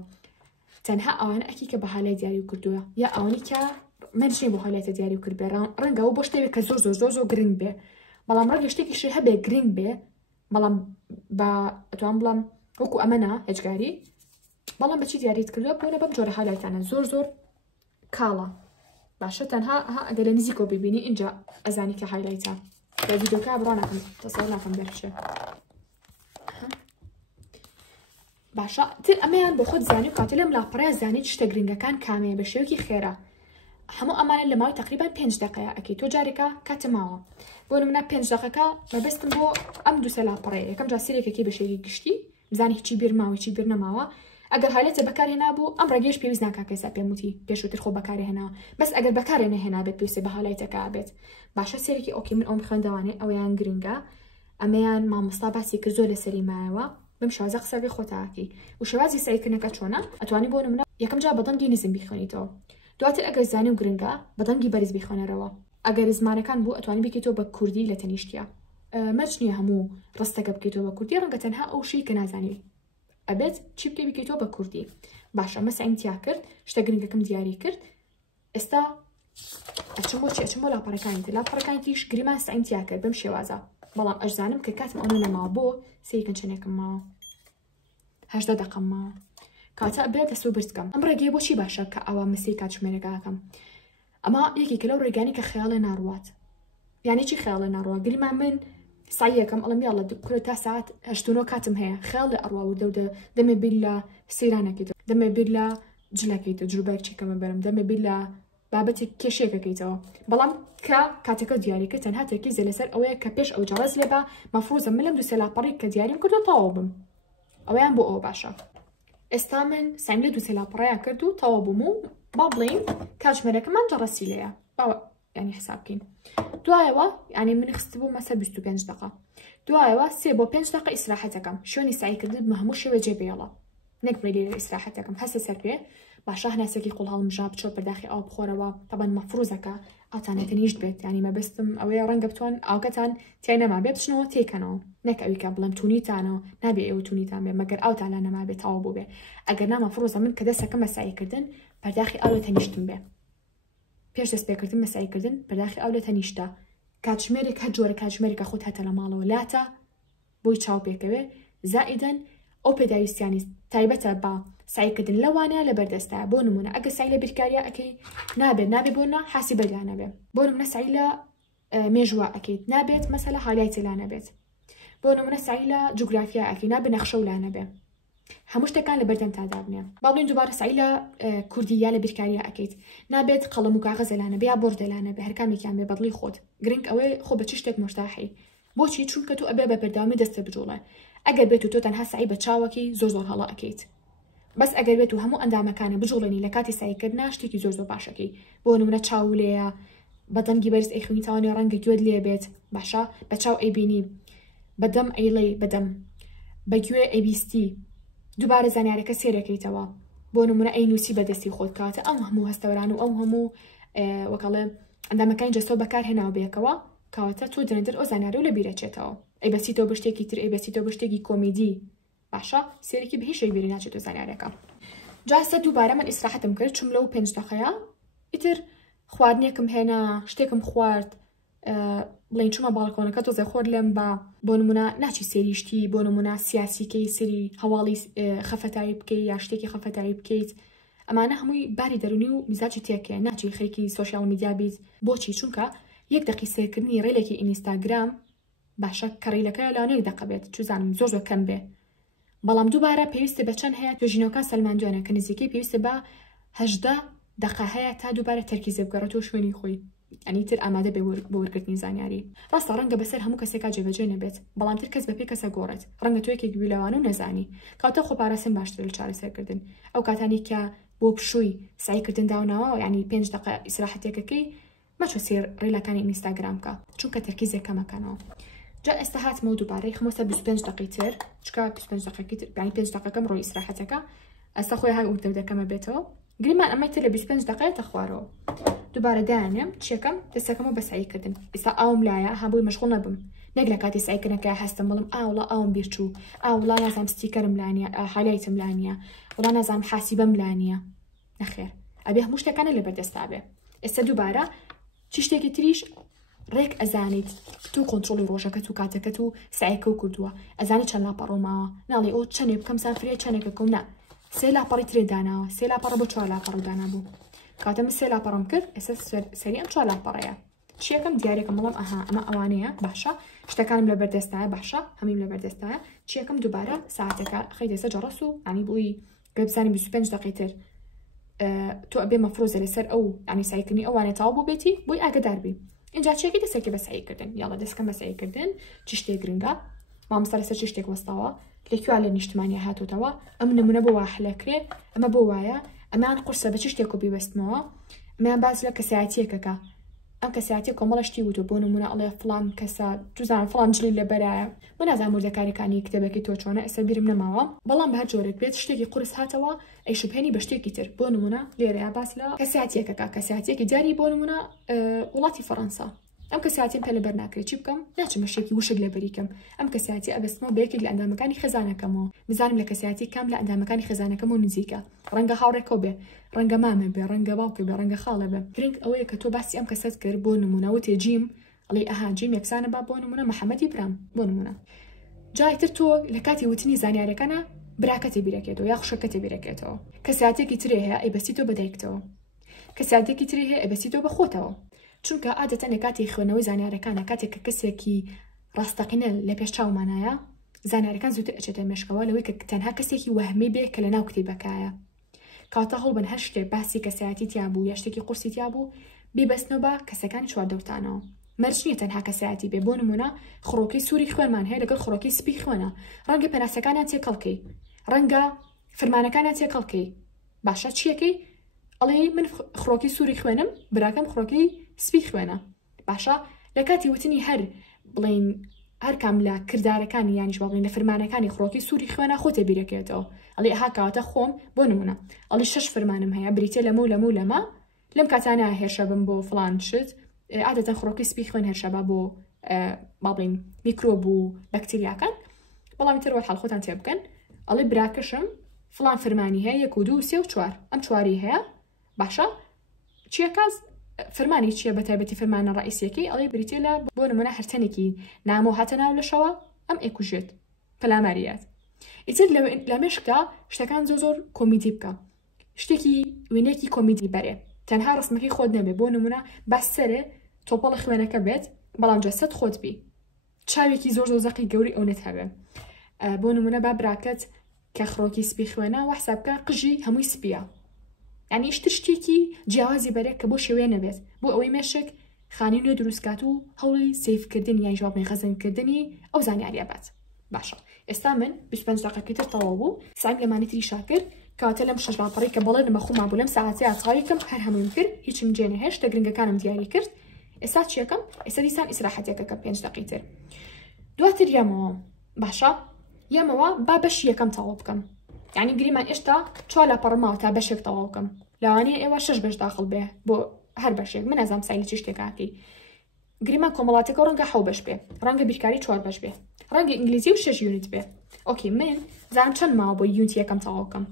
تنها أنا أكيد بحالة دياري وكردوا يا أوني كا منشين بحالة دياري وكرد رنجا وبشتري كزوزو جرين بي بلام رنجا اشتكي شيء هبه جرين بي بلام با توام بلام وكو أمانة هجاري بلام بتشي دياري تكردوا بونا بمجور حالة أنا زور كالا باشا تنها ها أقل نزيكو ببيني إنجا أزاني كهايلايتا فيديو كابرانكم تصورناكم درشة باشا تر أمان بخود زاني وقاتلهم لا برا زاني تشتغرينجا كان كامل بشيوكي خيرة همو أمان اللي ماي تقريبا 5 دقيقة أكيد توجاريكا كاتماوا بونو منا 5 دقيقة ما بس تنبو أم دو سلا برا كم جاسيريكا كي بشيوكي قشتي بزاني هيك بير ماوي هيك بير نماوا اگر حالت بکاری هنا بو ام رگیش پیوز نکا کسا پیموتی پیشو ترخو بکاری هنا بس اگر بکاری نه هنا بيت پیوز به حالت کابت باشه سری کی اوکی من ام خوندوانه او یان گرینگا امیان ما مصطباسی کزول سری ماوا بمشي زق سبي خوتاكي وشوازي سايكنا كاتشونا اتواني بونو منا يكم جا بدن نزم بيخونيتو دوات اگر زاني وگرینگا بدن بارز بيخونه روا اگر زمانه كان بو اتواني بكيتو بكردي لتنيشتيا مرجني همو رستك بكيتو بكردي رنگا تنها او شي كنازاني أبد چی بکی بکیتو با کردی باشه مثلا امتیاز کرد شتگرینگ کم دیاری کرد استا اچمو لا پرکانتیش گریما است امتیاز کرد بمشي وازا بالام اجزانم که کاتم آنو نما بو سیکن چنکم ما 18 دقیقه ما کاتا أبد لسو برزكم أمر جيبو شي باشه كأوام مسيكات شمينكاكم أما يكي كلو رجاني كخيال ناروات يعني چی خيال ناروات گریما من سعيكم الله يلا كل 9 ساعات هشتونو كاتم هي خيال أروى ودو دم بيلا سيرانا كيتو دم بيلا جلا كيتو جروبك شي كمان برم دم بيلا بابتك كشيكا كيتو بلام كاتيكو دياري كتنها تركيز لسر أويا كبيش أو جرز لبا مفروض ملم دو سلا بريك كدياري كردو طوابم أويا بو أو باشا استامن سعمل دو سلا بريا كردو طوابمو بابلين كاش مرة كمان جرسي ليا يعني حسابكين دوايوا يعني من خستبو مثلا 25 دقيقة دوايوا سيبو 5 دقيقة استراحتكم شوني سعي كردب مهموش وجيبي يلا نكبري لي استراحتكم هسه سربي باشا هنا سكي قول هالمجاب تشوف بداخي أو بخوروا طبعا مفروزك أتانا تنيجد بيت يعني ما بستم أو رنقبتون أو كتان تينا ما بيت شنو تيكنو نك أوي كابلم توني تانو نبي أو توني تان مگر أو تعالى ما بيت أو بو بي أجرنا مفروزة من كده سكما سعي كردن بداخي أو تنيجتم بي پیش دست بکردن مسعی کردن بداخل أول تنیشتا کاتشمرک هجور کاتشمرک خود هت لماله ولاتا بوی چاو بکوه زائدا أو بدایست يعني تایبته با سعی کردن لوانه لبردسته بونمونه اگه سعی لبرکاریا اکی نابه بونا حاسبه لانبه بونمونه سعی ل مجوا اكيد نابت مثلا حالات لانبت بونمونه سعی ل جغرافیا اکی نابه نخشو لانبه هموش تكان لبردن تعذابني بابلين دوباره سعيلة كردية لبركارية أكيد نابت قلم وكاغذ لنا بيا بورد لنا بهركامي كان ببضلي خود جرينك أوي خو بتشتك مرتاحي بوشي تشون كتو أبابا بردامي دست بجولة أجر بيتو توتن هسعي بتشاوكي زور هلا أكيد بس أجر بيتو همو أندا مكانه بجولني لكاتي سعي كدنا شتيكي زور باشكي بونو من تشاوليا بدن جبرس أي خوي تاني رنج جود لي بيت باشا بتشاو أي بيني بدم أي لي بدم بجوا أي بيستي دوباره زانیارەکە سێرەکەیتەوە بۆ نمونە ئەی نووسی بەدەستی خۆت کاتە ئەم هەموو هەستەوران و ئەو هەموو وەکەڵێ ئەندامەکانی جەستۆ بەکار هێناو بێکەوە کاتە تۆ درەندر ئەو زانیارە و لە بیرەچێتەوە ئەی بەسیتەوە بە شتێکی تر ئەی بەسیتەوە بە شتێکی کۆمیدی باشە سێرێکی بە هیچ شتێک بیری ناچێتەوە زانیارەکە جاستە دووبارە من ئیسراحەتم کرد چوم لەو 5 دقەیە ئیتر خواردنێکم هێنا شتێکم خوارد بڵین چوومە باڵکۆنەکە تۆزە خۆر لێم بۆ نمونە ناچی سێریشتی بۆ نمونە سیاسیکەی سری هەواڵی خەفەتایی بکەیت یا شتێکی خەفەتایی بکەیت ئەمانە هەمووی باری دەرونی و میزاجی تێکێ ناچی خەریکی سۆشیال میدیا بیت بۆچی چونکە یەک دقی سێرکردنی ڕێلێکی ئینستاگرام باشە کە ڕێلەکە لەوانەیە دەقە بێت چوزانم زۆر کەم بێ بەڵام دووبارە پێویستە بە چەند هەیە توێژینەوەکان سەلماندوێنە کە نزیکەی پێویستە بە 18 دقە هەیە تا دووبارە تەرکیزە بگەڕێتەوە شوێنی خۆی يعني تر ئامادە بە وەرگرتنی زانیاری ڕاستە ڕەنگە بەسەر هەموو کەسێکا جێبەجێ نەبێت بەڵام تر کەس بەپێی کەسە گۆڕێت ڕەنگە تۆ یەکێک بیلەوانە و نەزانی کاتە خۆپارەسم باشتر لە چارەسەرکردن ئەو کاتانی کە بۆ پشووی سعیکردن داوناوە یعنی 5 دقە ئیسراحەتێکەکەی مەچۆ سێر ڕێلەکانی ئینستاگرام بکە چونکە تەرکیزێک کەمەکەنەوە جا ئێستا هاتمەوە دووبارەی خمۆسە 25 دقی تر چکە 25 دقیقەکە یعنی 5 دقەکەم ڕۆی ئیسراحەتەکە ئەستا خۆی هاي ئوردەکەمە بێتەوە گریمان ئەمە تر لە 25 دقیقە تەخوارەوە. دووبارە دایانێم چیەکەم دەستەکەمەوە بە سعی کردن. ئێستا ئاوم لایە هەبووی مەشغوڵ نەبم. نەک لە کاتی سعیکردنەکە هەستم بڵم ئاوڵا ئاوم بیرچوو، ئاوڵا نازانم ستیکەرم لا نییە، هایلایتم لا نییە، وڵا نازانم حاسیبەم لا نییە. نەخێر ئەبێ هەموو شتەکانە لەبەردەستا بێ. ئێستا دووبارە چ شتێکی تریش ڕێک ئەزانیت تو کۆنتڕۆڵی ڕۆژەکەت و کاتەکەت و سعیکە و کردووە، ئەزانی چەند لاپەڕۆماوە، ناڵێ ئەو چەندێ بکەم سافرێ چەندێکە کەم نا. 3 لاپەڕی ترێ داناوە، 3 لاپەڕە بۆ 4 لاپەڕ دانابوو. کاتە من 3 لاپەڕم کرد، ئێستا سەری ئەم 4 لاپەڕەیە. چیەکەم دیارێکم بڵم ئەها ئەمە ئەوانەیە باشە، شتەکانم لەبەردەستایە باشە، هەمیم لەبەردەستایە. چیەکەم دووبارە ساعتەکە خەی دەسە جەڕەس و ینی بووی گەبزانی 25 دقیقەتر تۆ ئەبێ مەفرۆزە لەسەر ئەو ینی سعیکردنی ئەوانێ تاوا بوو بێتی بۆی ئاگدار بی. اینجا چیەکی دەسێکی بە سعیکردن، یاڵە دەستکەم بە سعیکردن چ شتێک گرنگە، مامۆستا لەسەر چ شتێک وەستاوە، لەکوێ لە نیشتمانی هاتوتەوە، ئەم نمونە بۆ وا حلەکرێ، ئەمە بۆ وایە، ئەمان قورسە بە چ شتێک و بیوەستنەوە، ئەمان باز لە کەسایەتیەکەکە. ئەم کەسایەتی کۆمەڵەشتی وتو بۆ نمونە ئەڵێ فڵان کەسە جوزان فڵان جلی لەبەرایە. من نازانم وردەکاریەکانی کتێبەکەی تۆ چۆنە، ئێستا بیرم نەماوە، بەڵام بە هەر جۆرێک بێت شتێکی قورس هاتەوە ئەی شوبهێنی بە شتێکی تر. بۆ نمونە لێرەیە باس لە کەسایەتیەکەکە، کەسایەتیەکی دیاری بۆ نمونە وڵاتی فەڕەنسا. ئەم کەسایەتیم پێ لەبەر ناکرێت چی بکەم؟ ناچم شتێکی وشک لەبەریکەم. ئەم کەسایەتی ئەبەستمەوە بە یەکێک لە ئەندامەکانی خێزانەکەمەوە، بزانم لە کەسایەتی کام لە ئەندامەکانی خێزانەکەمەوە نزیکە. ڕەنگە هاوڕێکەوە بێ، ڕەنگە مامە بێ، ڕەنگە باوکە بێ، ڕەنگە خاڵە بێ. گرنگ ئەوەیە کە تۆ باسی ئەم کەسەت کرد بۆ نمونە وتێ جیم، ئەڵێ ئەها جیم یەکسانە با بۆ نمونە محەممەدی برام بۆ نمونە. جایتر تۆ لە کاتی وتنی زانیارەکانە براکەتی بیرەکێتەوە یا خوشەکەتی بیرەکێتەوە. کەسایەتێکی ترێ هەیە ئەیبەستی تۆ بەدایکتەوە، کەسایەتێکی ترێ هەیە ئەیبەستی تۆ بەخۆتەوە. چونکە عادەتەن لە کاتی خوێنەوەی زانیارەکانە کاتێک کە کەسێکی ڕاستەقینە لە پێش چاومانایە، زانیارەکان زووتر ئەچێتە مێشکەوە لەوەی کە تەنها کەسێکی وەهمی بێ کە لە ناو کتێبەکایە. کاتە هەڵبن هەر شتێک باسی کەسایەتی تیا بوو یا شتێکی قورسی تیا بوو بیبەستنەوە بە کەسەکانی چواردەوتانەوە. مەرج نییە تەنها کەسایەتی بێ. بۆ نمونە خڕۆکەی سووری خوێنمان هەیە لەگەڵ خڕۆکەی سپی خوێنە، ڕەنگە پەناسەکانیان تێکەڵکەی، ڕەنگە فرمانەکانیان تێکەڵکەی. باشە چیەکەی؟ ئەڵێ من خڕۆکی سووری خوێنم، براکەم خڕۆکەی سپی خوێنە. باشە لە کاتی وتنی هەر بڵین هەر کام لە کردارەکانی یانیش بڵین لە فرمانەکانی خڕۆکی سووری خوێنە خۆتە بیرەکێتەوە. ئەڵێ ئەها کاتە خۆم بۆ نمونە ئەڵێ 6 فرمانم هەیە بریتێ لەمە و لەمە و لەمە، لەم کاتانە هێرشە بم بۆ فڵان شت، عادەتەن خڕۆکی سپی خوێن هێرشە بە بۆ بڵین میکرۆب و بەکتریاکان، بەڵامی تر وەرحەڵ خۆتان تێ بکەن. ئەڵێ براکەشم فڵان فرمانی هەیە 1 2 3 و 4 ئەم 4ی هەیە. باشە چیەکەس فرمانی چیە بەتایبەتی فرمانە ڕئیسیەکەی؟ ئەڵێ بریتێ لە بۆ نمونە هەرتەنێکی نامۆ هاتە ناو لەشەوە ئەم ئێکوژێت پەلاماریات. ئیتر لە مێشکدا شتەکان زۆر کۆمیدی بکە، شتێکی وێنێکی کۆمیدی بەرێ، تەنها ڕسمەکەی خۆت نەبێ. بۆ نمونە باس سەرێ تۆپەڵە خوێنەکە بێت، بەڵام جەسەد خۆت بی، چاوێکی زۆر زەقی گەوری ئەوەت هەبێ. بۆ نمونە با براکەت کە خڕۆکی سپی خوێنە و حسابکە قژی هەمووی سپیە، یعنی شتێکی جیاوازی بەرێک کە بۆ شێوەیە نەبێت، بۆ ئەوەی مێشک خانی نوێ دروستکات و هەوڵی سیفکردن یان جوابنی خەزمکردنی ئەو زانیاریە بات. باشە ئێستا من 25 دقیقەی تر تەواو بوو، سعیم لەمانی تری شاکرد کاتە لەم 6 لاپەڕی کە بەڵێ نەمەخوما بوو لەم ساعەتی ئاچاویکەم هەر هەموویم کرد، هیچم جێ نەهێشت، شتە گرنگەکانم دیاری کرد. ئێستا چیەکەم؟ ئێستا دیسان ئیسراحەتێکەکە 5 دقیقەی تر دواتر یەمەوە. باشە یەمەوە با بەشی یەکەم تەواو بکەم، یعنی گریمان ئێشتا 4 لاپەڕماوە تا بەشێک تەواو بکەم، لەوانەیە ئێوە 6 بەش داخڵ بێ بۆ هەر بەشێک. من نازانم سایلی چ شتێکاکەی. گریمان کۆمەڵاتێکە ڕەنگە 7 بەش بێ، ڕەنگە بیرکاری 4 بەش بێ، ڕەنگە ئینگلیزی و 6 یونیت بێ. ئۆکی من زانم چەند ماوە بۆ یونیت یەکەم تەواو بکەم.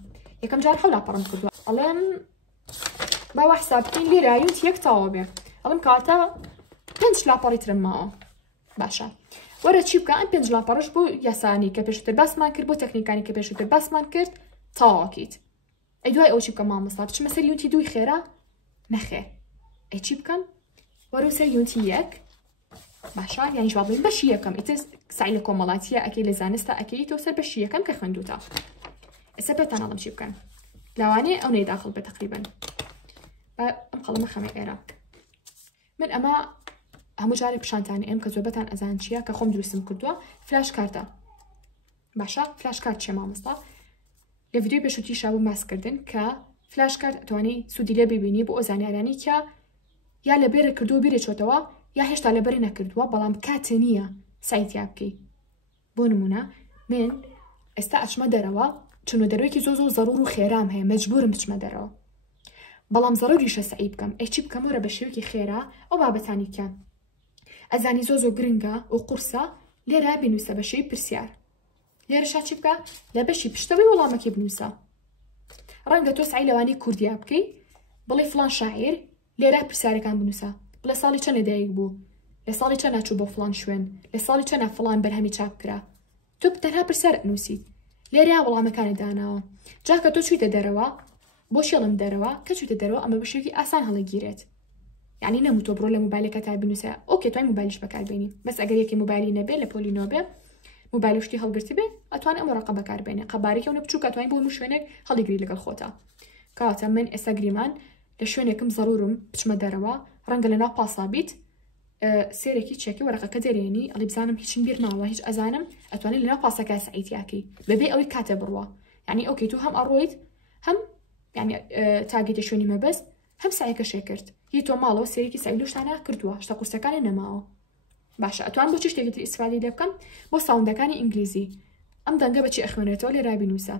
یەکەم جار 7 لاپەڕم کردووە، ئەڵێم باوە حساب بکەین لێرە یونیت یەک تەواو بێ، ئەڵێم کاتە 5 لاپەڕی ترم ماوە. باشە وەرە چی بکە؟ ئەم 5 لاپەڕش بۆ یاسانی کە پێشتر باسمان کرد، بۆ تەکنیکانی کە پێشتر باسمان کرد تەواوکیت. ئەی دوای ئەو چی بکەم مامۆستا؟ بچمە سەر یونیتی 2 خێرا؟ نەخێ. ئەی چی بکەم؟ وەرە سەر یونیتی 1. باشە یانیش با بڵین بەشی یەکەم. ئیتر سعی لە کۆمەڵاتیە ئەکەی لە زانستە ئەکەی تۆ سەر بەشی یەکەم کە خوێندووتە. ئێستا پێتان ئەڵم چی بکەن. لەوانەیە ئەو نەیداخڵ بێت تقریبا. ئەم قەڵەمە خەمە ئێرە. من ئەمە هەموو جارێک پیشانتان ئێم کە زۆربەتان ئەزان چییە کە خۆم دروستم کردووە، فلاش کارتە. باشە فلاش کارت چیە مامۆستا؟ لە ڤیدیۆی پێشووتی شابوو ماسکردن کە فلاش کارت ئەتوانی سوودی لێ ببینی بۆ ئەو زانیارانی کە یا لەبێرە کردووە بیرە چۆتەوە یا هێشتا لەبەری نەکردووە بەڵام کاتە نییە سایتیا بکەی. بۆ نمونە من ئێستا ئەچمە دەرەوە، چونە دەروێکی زۆر ضرور و خێرام هەیە، مەجبورم بچمە دەرەوە. بەڵام زەڕوریشە سعی بکەم ئەچی بکەمەوە بە شێوکی خێرا ئەو بابەتانی کە ئەزانی زۆ گرنگە و قورسە لێرە بنووسە بە شێوی پرسیار لێرەشا چی بکە لە بەشی پشتەوەی وەڵامەکەی بنووسە ڕەنگە تۆ سعی لەوانی کوردیا بکەی بڵێ فلان شاعیر لێرە پرسیارەکان بنووسە بڵێ ساڵی چەند لەدایک بوو لە ساڵی چەند ناچوو بۆ فلان شوێن لە ساڵی چەند فلان بەرهەمی چاپ کرا تۆ تەنها پرسیار نووسیت لێرە وەڵامەکانی داناوە جاکە تۆ چوویتە دەرەوە بۆ شێڵم دەرەوە کە چوویتە دەرەوە ئەمە بەشێکی ئاسان هەڵەگیرێت یعنی نەموو تۆ بڕۆ لە مۆبایلەکە تا بنووسە ئۆکێ توانای مۆبایلش بەکاربێنی بەس ئەگەر یەکی مۆبایلی نەبێ لە پۆلی نۆبێ مۆبایل شتی هەڵگرتی بێ ئەتوانێت ئەم ڕقە بەکاربێنێ قەبارێکی ئەوە بچووکە توانای بۆ هەموو شوێنێک هەڵیگری لەگەڵ خۆتە کاتە من ئێستا گریمان لە شوێنێکم زەڕورم بچمە دەرەوە ڕەنگە لە ناو پاسابیت سێرێکی چێکی وەرەقەکە دەرێنی ئەڵی بزانم هیچم بیر ناوە هیچ ئەزانم ئەتوانێت لە ناو پاسەکە سعیتیاکەی بەبێ ئەوەی کاتە بڕوە یعنی ئۆکەی تو هەم ئەڕۆیت هەم یعنی تاگیتە شوێنی مەبەست هەم سعیەکەشێ کرد هی تۆ ماڵەوە سێرێکی سعی لە شتانە کردووە شتە قورسەکانی نەماوە باشە ئەتوان بۆ چی شتێکی ئیسفادی لێ بکەم بۆ ساوندەکانی ئینگلیزی ئەم دەنگە بەچی ئەخوێنێتەوە لێرا بنووسە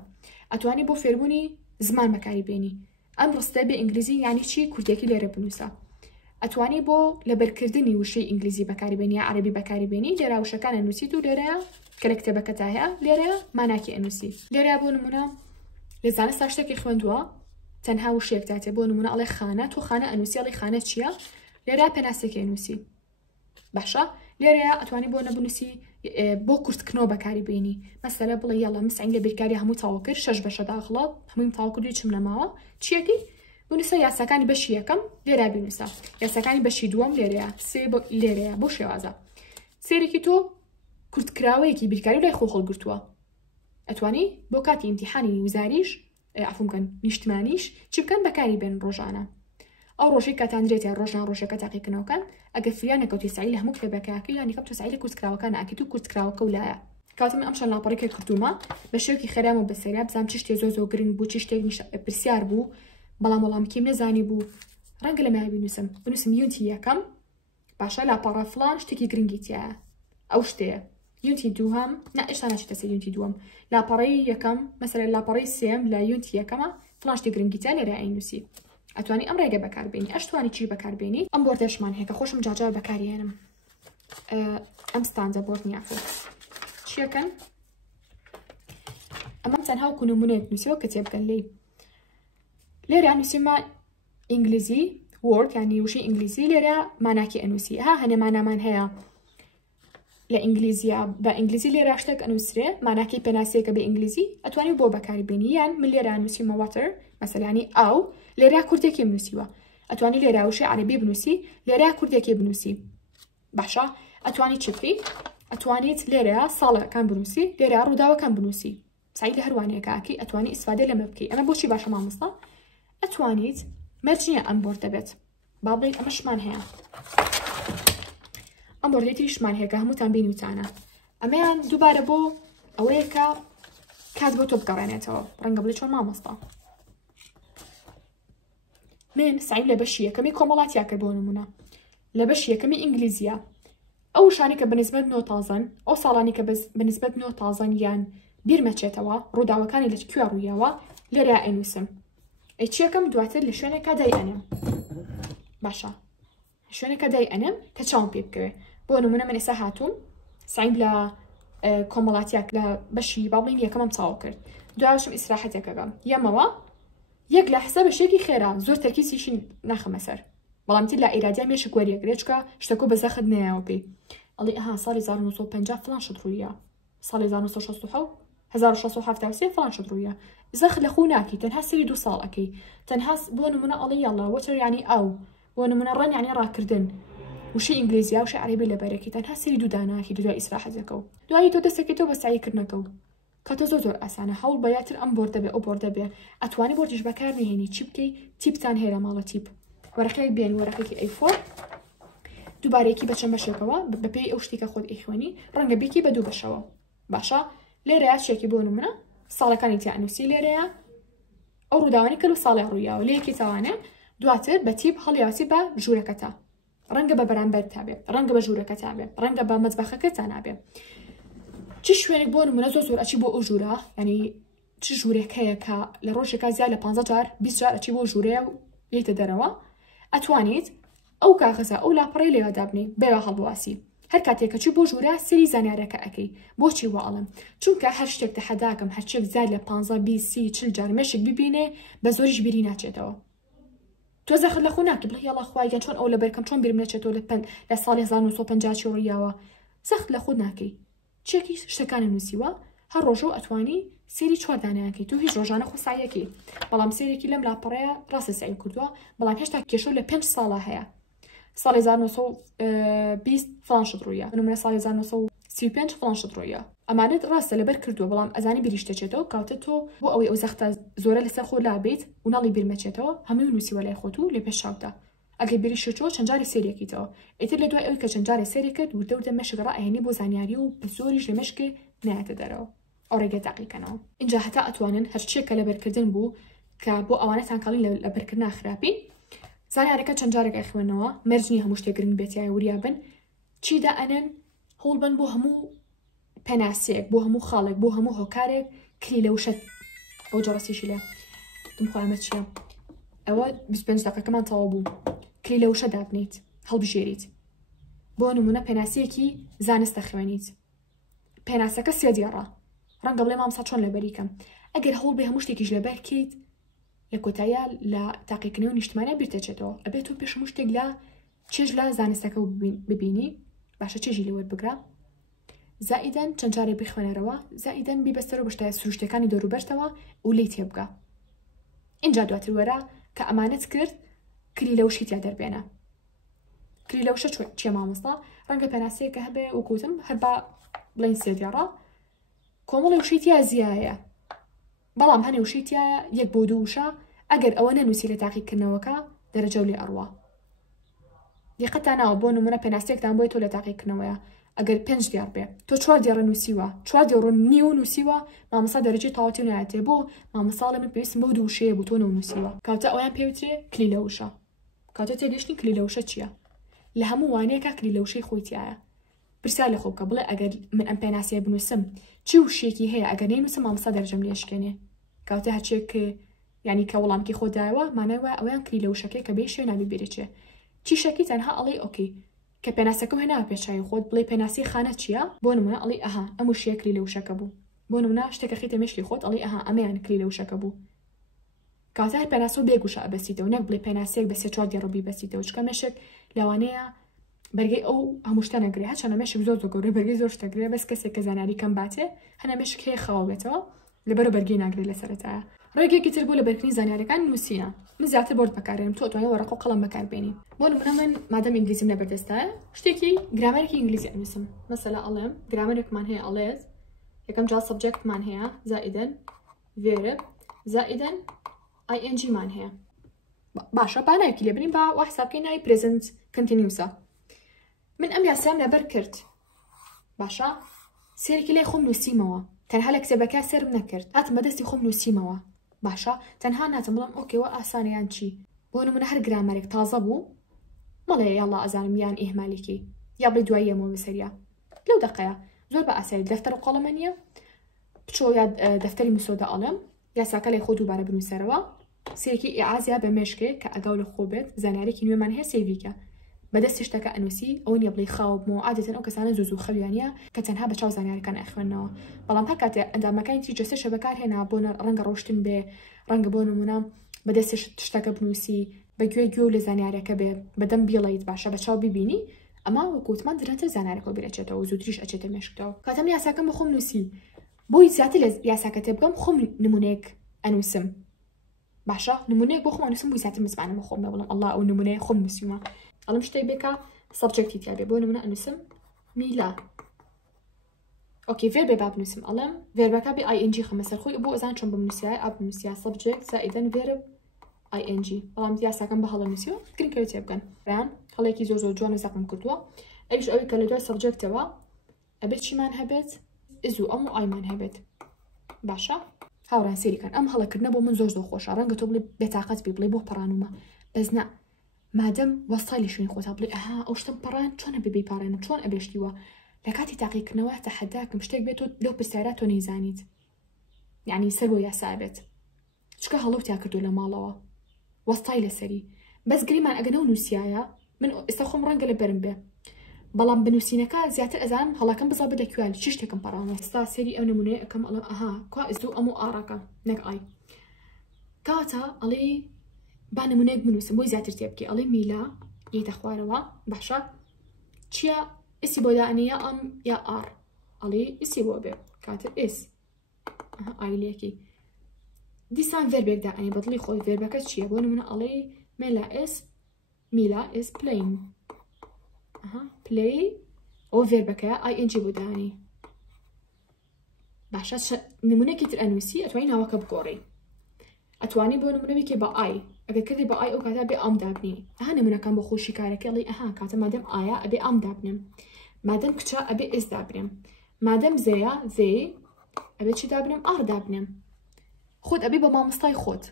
ئەتوانی بۆ فێربوونی زمان بەکاری بێنی ئەم ڕستە بێ ئینگلیزی یعنی چی کوردێکی لێرە بنووسە ئەتوانی بۆ لەبەرکردنی وشەی ئینگلیزی بەکاریبێنی یا عەرەبی بەکاریبێنی لێرا وشەکانە نووسیت و لێرەیە کە لە کتێبەکەتا هەیە لێرەیە ماناکی ئەنووسی لێرەیە بۆ نمونە لە زانستا شتێکی خوێندووە تەنها وشەیەک داتێ بۆ نمونە ئەڵێ خانە تۆ خانە ئەنووسی ئەڵێ خانە چییە لێرە پێناسێکی ئەنووسی باشە لێرەیە ئەتوانی بۆ نەبنووسی بۆ کورتکردنەوە بەکاریبێنی مەسەلە بڵێ یاڵە مسعین لە بیرکاری هەموو تاوا کرد 6 بەشە داخڵات هەمووی تاوا کردوی چم نەماوە چیەکی بنووسە یاساکانی بەشی یەکەم لێرە بنووسە یاساکانی بەشی دووەم لێرەیە سێ لێرەیە بۆ شێوازە سێرێکی تۆ کورتکراوەیەکی بیرکاری لای خۆ هەڵگرتووە ئەتوانی بۆ کاتی ئیمتیحانی وزاریش عفومکەن نیشتمانیش چی بکەن بەکاری بێن ڕۆژانە ئەو ڕۆژەی کاتاندرێتە ڕۆژان ڕۆژەکە تاقیکردنەوەکان ئەگەر فریان نەکەوتی سعی لە هەموو کتێبەکەکە یانی کەم تۆ سعی لە کورتکراوەکان ئاکیت و کورتکراوەکە ولایە کاتم ئەم شەڵ لاپەڕێکە کردومە بە شێوکی خەرام و بەسەریا بزانم چی شتێ زۆ گرنگ بوو چی شتێک پرسیار بوو بەڵام وەڵامکیم نەزانی بوو ڕەنگە لەمای بنووسم یونتی یەکەم باشە لاپەڕە فڵان شتێکی گرنگی تایە ئەو شتەیە یونتی دووهەم نا ئێشتا ناچێتە سەر یونتی دووەم لاپەڕەی یەکەم مەسەلە لاپەڕەی سێم لە یونتی یەکەمە فڵان شتێک گرنگی تایە لێرە ئەینووسی ئەتوانی ئەم ڕێگە بەکاربێنی ئەشتوانی چی بەکاربێنی ئەم بۆردەشمان هەیە کە خۆشم جاجار بەکارێنم ئەم ستانزە بۆرد نیافۆ چیەکەن ئەمەم تەنها وەکو نمونەیەک نووسیەوە کە تێبگەن لێی لێرە نووسیمە ئینگلیزی وۆرد یعنی وشەی ئینگلیزی لێرە ماناکی ئەنووسی ها هەنێ مانامان هەیە لە ئینگلیزیە بە ئینگلیزی لێرە شتێک ئەنووسرێ ماناکی پێناسیەکە بە ئینگلیزی ئەتوانی بۆ بەکاربێنی یان من لێرە نووسیمە واتر مەسەلانی ئاو لێرە کوردێکی بنووسیوە ئەتوانی لێرە وشەی عەرەبی بنووسی لێرە کوردێکی بنووسی باشە ئەتوانی چ بکەیت ئەتوانیت لێرە ساڵەکان بنووسی لێرە ڕووداوەکان بنووسی سعی لە هەروانەیەکاکی ئەتوانی ئیسفادە لەمە بکەیت ئەمە بۆچی باشە مامۆستا ئەتوانیت مەرجە ئەم بۆرد دەبێت با بڵێت ئەمەشمان هەیە ئەم بۆردێتیشمان هەیە کە هەمووتان بینوتانە ئەمەیان دووبارە بۆ ئەوەیە کە کات بۆ تۆ بگەڕێنێتەوە ڕەنگە بڵێ چۆن مامۆستا من سعیم لە بەشی یەکەمی کۆمەڵاتیا کرد بۆ نمونە لە بەشی یەکەمی ئینگلیزیە ئەو شانی کە بەنسبەت نۆ تازن ئەو ساڵانی کە بەنسبەت نۆ تازن یان بیرمەچێتەوە ڕووداوەکانی لە کوێ ڕوویەوە لێرە ئەنووسم چیەکەم دواتر لە شوێنێکە دای ئەنێم باشە شوێنێکە دای ئەنێم کە چاوم پێ بکەوێ بۆ نمونە من ئێستا هاتووم سعیم لە کۆمەڵاتیاک لە بەشی باڵین یەکەمم چاو کرد دوایشم ئیسراحەتێکەکەم یەمەوە یەک لە حسە بەشێکی خێرا زۆر تەرکیزیشی ناخەمە سەر بەڵام تر لە ئێرادیا مێشک وەریەگرێت چکە شتەکە بەزەخت نەیەوە پێی ئەڵێ ئەها ساڵی 1950 فلان شت ڕوویە ساڵی 1960 1673 فلان شت ڕوویە زەخت لە خۆ ناکی تەنها سەری 2 ساڵەکەی تەنها بۆ نمونە ئەڵێ یاڵا وەتر یعنی ئەو بۆ نمونە ڕەن یعنی ڕاکردن وشەی ئینگلیزیە وشەی عەرەبی لەبەرەکی تەنها سەری 2 داناکی دوای ئیسراحەتەکە و دوایی تۆ دەستەکەیتەوە بە سعیکردنەکە و کاتە زۆر ئاسانە هەوڵ بەیاتر ئەم بۆردە بێ ئەو بۆردە بێ ئەتوانی بۆردیش بەکار نهێنی چی بکەی تیپتان هەیە ماڵە تیپ وەرەقەیەک بێن وەرەقەیەکی ئەیفۆر دووبارەیەکی بە چەند بەشێکەوە بەپێی ئەو شتێکە خۆت ئەیخوێنی ڕەنگە بێکی بە 2 بەشەوە باشە لێرەیە چێکی بۆ نمونە ساڵەکانی تیا ئەنووسی لێرەیە ئەو ڕووداوانی کرد و ساڵی ڕوویاوە لە یەکی تاوانێ دواتر بە تیپ هەڵیاسی بە ژوورەکەتە ڕەنگە بە بەرامبەر تابێ ڕەنگە بە ژوورەکە تابێ ڕەنگە بە مەتبەخەکە تانابێ چ شوێنێک بۆ نمونە زۆر ئەچی بۆ ئەو ژوورە ینی چ ژوورێک هەیە کە لە ڕۆژێکە زیاد لە 15 جار 20 جار ئەچی بۆ ژوورەیە و یەیتە دەرەوە ئەتوانیت ئەو کاغەزە ئەو لاپەڕەی لێوە دابنی بێوە هەڵبواسی هەر کاتێکە چی بۆ ژوورە سەری زانیارەکە ئەەکەی بۆچی وە ئەڵم چونکە هەر شتێک تەحەداکەم هەرچێک زار لە 15 20 30 40 جار مێشک ببینێ بە زۆریش بیری ناچێتەوە تۆ زەخت لە خۆ ناکە بڵێ یاڵا خوایگەن چۆن ئەو لە بەرکەم چۆن بیرم نەچێتەوە لە ساڵی 1950 ڕیاوە زەخت لە خۆ ناکەی چێکی شتەکانی نووسیوە هەر ڕۆژە و ئەتوانی سێری چواردانیانکەی تو هیچ ڕۆژانە خۆساییەکی بەڵام سێرێکی لەم لاپەڕەیە ڕاستە سعی کردووە بەڵام هێشتا کێشە لە 5 ساڵە هەیە ساڵی 1920 فلان شت ڕوویە نمونە ساڵی 1935 فلان شت ڕوویە ئەمانەت ڕاستە لەبەر کردووە بەڵام ئەزانی بیریشتەچێتەوە کاتە تۆ بۆ ئەوەی ئەو زەختە زۆرە لەسەر خۆ لابێت و ناڵی بیرمەچێتەوە هەمووی نووسیوە لای خۆت و لێ پێشاوتە ئەگەر بیریشتەوە چەند جارێ سێریەکەیتەوە ئیتر لە دوای ئەوەی کە چەند جارێ سێری کرد وردە مەشک ڕائێنی بۆ زانیاری و زۆریش لە مەشکێ نایەتە دەرەوە ئەو ڕێگە تاقیکەنەوە اینجا هەتا ئەتوانن هەرچێکە لەبەرکردن بوو کە بۆ ئەوانەتان کاڵین لەبەرکردنا خراپین زانیارەکە چەند جارێک ئەخوێنەوە مەرجنی هەموو شتێک گرنگ بێتیای وریابن چیدا ئەنن هەوڵ بن بۆ هەموو پەناسەیەک بۆ هەموو خاڵێک بۆ هەموو هۆکارێک کلی لە وشە ئەو جەڕاستیشی لە دمخوامە چییە ئەوە 25 دقیقەکەمان تەواو بوو کلی لە وشە دابنیت هەڵبژێریت بۆ نمونە پەناسەیەکی زانستە خوێنیت پەناسەکە سێ دیێڕە ڕەنگە بڵێ مامسا چۆن لەبەریکەم ئەگەر هەوڵ بێ هەموو شتێکیش لەبەر کەیت لە کۆتاییە لە تاقیکردنەوە نیشتمانە بیرتەچێتەوە ئەبێت تۆ پێش هەموو شتێک لە چێژ لە زانستەکە ببینی باشە چێژی لێ وەربگرە زائیدەن چەند جارێ بخوێنەرەوە زائیدەن بیبەستەرەوە بەشتای سروشتەکانی دەوروبەرتەوە و لی تێبگە اینجا دواتر وەرە کە ئەمانەت کرد کلی لەوشی تیا دەربێنە کلی لەوشە چیە مامۆستا ڕەنگە پەناسەیەکە هەبێ وەکوتم هەر بە بڵین سێ دیێڕە کۆمەڵی وشی تیا زیایە بەڵام هەنێ وشی تایە یەک بۆ دوو وشە ئەگەر ئەوە نەنووسی لە تاقیکردنەوەکە دەرەجە لێ ئەڕوا دیقەتان ناوە بۆ نمونە پەناسەیەکتان بۆی تۆ لە تاقیکردنەوەیە ئەگەر 5 دیار بێ تۆ 4 دیێڕە نووسیوە 4 دیێڕە نیو نووسیوە مامۆستا دەرەجەی تەواوەتی نایەتێ بۆ مامۆستا لە من پێویستم بەو دوو وشەیە بوو تۆ نەنووسیوە کاتە ئەویان پێوترێ کلی لە وشە کاتە تێگەشتنی کلی لە وشە چییە لە هەموو وانەیەکە کلی لە وشەی خۆی تایە پرسیار لە خۆ بکە بڵێ ئەگەر من ئەم پەناسەیە بنووسم چی وشێکی هەیە ئەگەر نەینووسم مامۆستا دەرەجەم لێشکێنێ کاتە هەرچێک یعنی کە وەڵامکی خۆدایەوە مانەوە ئەویان کلی لە وشەکەی کە بێ شوێ نابی بێرێچێ چی شەکی تەنها ئەڵێ ئۆکەی کە پێناسەکە هێناوە پێشای خۆت بڵێ پێناسی خانە چییە بۆ نمونە ئەڵێ ئەها ئەم وشەیە کلی لە وشەکە بوو بۆ نمونە شتێکە خیتە مێشکی خۆت ئەڵێ ئەها ئەمەیان کلی لە وشەکە بوو کاتە هەر پێناسە بێگوشە ئەبەستیتەوە نەک بڵێ پێناسەیەک بە 3-4 دیێڕە بیبەستیتەوە چکە مێشک لەوانەیە بەرگەی ئەو هەموو شتە نەگرێ هەرچەندە مێشک زۆر گەورەی بەرگەی زۆر شتەگرێ بەس کەسێک کە زانیاری کەم باتێ هەنە مێشک هەیە خاوە بێتەوە لەبەرە بەرگەی ناگرێت لە سەرەتایە ڕێگەیەکی تر بۆ لە بەرکردنی زانیاریەکان نووسینە من زیاتر بۆرد بەکارێنم تۆ توانێت وەرەق و قەڵەم بەکاربێنی بۆ نمونە من مادەم ئینگلیزیم لەبەردەستایە شتێکی گرامەرێکی ئینگلیزی ئەنووسم مەسەلا ئەڵێم گرامەرێکمان هەیە ئەڵێت یەکەم جا سەبجەکتمان هەیە زائیدەن ڤێرب زائیدەن ING مان هەیە باشە با ناوێکی لێ بنین با وا حسابکەی ناوی پرێزنت کەنتینیوسە من ئەم یاسایەم لەبەر کرد باشە سێرێکی لێ خۆم نووسیمەوە تەنها لە کتێبەکە سێرم نەکرد هاتم بەدەستی خۆم نووسیمەوە باشە تەنها ناتم بڵم ئۆکێوە ئاسانیان چی بۆ نمونە هەر گرامەرێک تازە بوو مەڵێ یاڵا ئەزانم یان ئیهمالیکی یا بڵێ دواییەمەوە بەسەریە لەو دەقەیە زۆر بە ئاسایی دەفتەر و قەڵەمە نییە بچۆ یا دەفتەری مسۆدا ئەڵێم یاساکە لای خۆ دووبارە بنووسەرەوە سێرێکی ئیعازیا بە مێشکێ کە ئەگاو لە خۆ بێت زانیارێکی نوێمان هەیە سێڤیکە بەدەستی شتەکە ئەنووسی ئەو نیە بڵێ خاوبمەوە عادەتەن ئەو کەسانە زوو خەویانە کە تەنها بە چاو زانیاریەکان ئەخوێنەوە بەڵام هەر کاتێ ئەندامەکانی تری جەستەشە بەکارهێنا بۆ ڕەنگە ڕۆشتن بێ ڕەنگە بۆ نمونە بەدەستی شتەکە بنووسی بەگوێ گوێ و لە زانیارەکە بێ بەدەم بیڵیت باشە بە چاو ببینی ئەما وەکوتمان درەنتر زانیارەکە بێرەچێتەوە زووتریش ئەچێتە مێشکتەوە کاتەم یاساکەم بە خۆم نووسی بۆی زیاتر لە یاساکە تێبگەم خۆم نمونەیەک ئەنووسم باشە نمونەیەک بۆ خۆم ئەنووسم بۆی زیاتر مزمانم خۆم بڵم ئەڵڵا ئەو نمونەیە خۆم نووسیمە ئەڵم شتێک بێکە سبجەکتی تیا بێ بۆ نمونە ئەنووسم میلا ئۆکێ ڤێربێ با بنووسم ئەڵێم ڤێربەکە بێ ING خەمە سەر خۆی بۆ ئەزان چۆن بنووسیای ئا بنووسیا سبجەکت زائیدەن ڤێرب ING بەڵام یاساکەم بە هەڵە نووسیوە گرنگکەوێت تێبگەن ڕیان هەڵێکی زۆر زۆر جوان و زەقم کردووە ئەویش ئەوەی کە لە دوای سبجەکتەوە ئەبێت چیمان هەبێت ئز و ئەم و ئایمان هەبێت باشە هاوڕان سێریکەن ئەم هەڵەکردنە بۆ من زۆر زۆر خۆشە ڕەنگە تۆ بڵێ بێتاقەت بێ بڵێ بۆ پەڕانومە بەس نە مادەم وەستای لە شوێنی خۆتا بڵێ ئەها ئەو شتم پەڕان چۆنە بێ پارێنم چۆن ئەبێشتیوە لە کاتی تاقیکردنەوە تەحەداکەم شتێک بێت تۆ لەو پرسیارە تۆ نەیزانیت یعنی سەر بۆ یاسا بێت چکە هەڵەو تیا کردو لە ماڵەوە وەستای لەسەری بەس گریمان ئەگەنە و نووسایە من ئێستا خۆم ڕەنگە لە بەرم بێ بەڵام بنووسینەکە زیاتر ئەزانم هەڵاکەم بزا بە دەکوێت چی شتێکم پەڕانە ئێستا سێری ئەو نمونەیە ئەەکەم ئەڵێم ئەها کوا ئەزوو ئەموو ئاڕاکە نەک ئای کاتە ئەڵێ با نمونەیەک بنووسم بۆی زیاتر تێبکە ئەڵێ میلا یەیتە خوارەوە باشە چییە ئیسی بۆ دانێ یا ئەم یا ئار ئەڵێ ئیسی بۆ بێ کاتر ئێس ئایلێکی دیسان ڤێربێک دائنێ بەدڵی خۆی ڤێربەکە چییە بۆ نمونە ئەڵێ مێلا ئێس میلا ئێس پلەین پلەی ئەو ڤێربەکە ئای ئەنجی بۆ دانێ باشە نمونەیەکی تر ئەنووسی ئەتوانی ناوەکە بگۆڕی ئەتوانی بۆ نمونەوێکی بە ئای ئەگەر کردی بە ئای ئەو کاتا بێ ئام دابنی ئەها نمونەکان بۆ خۆشی کارەکە ئەڵێ ئەها کاتە مادەم ئایا ئەبێ ئام دابنم مادەم کچە ئەبێ ئێس دابنم مادەم زەیە زێ ئەبێ چی دابنم ئار دابنم خۆت ئەبێ بە مامۆستای خۆت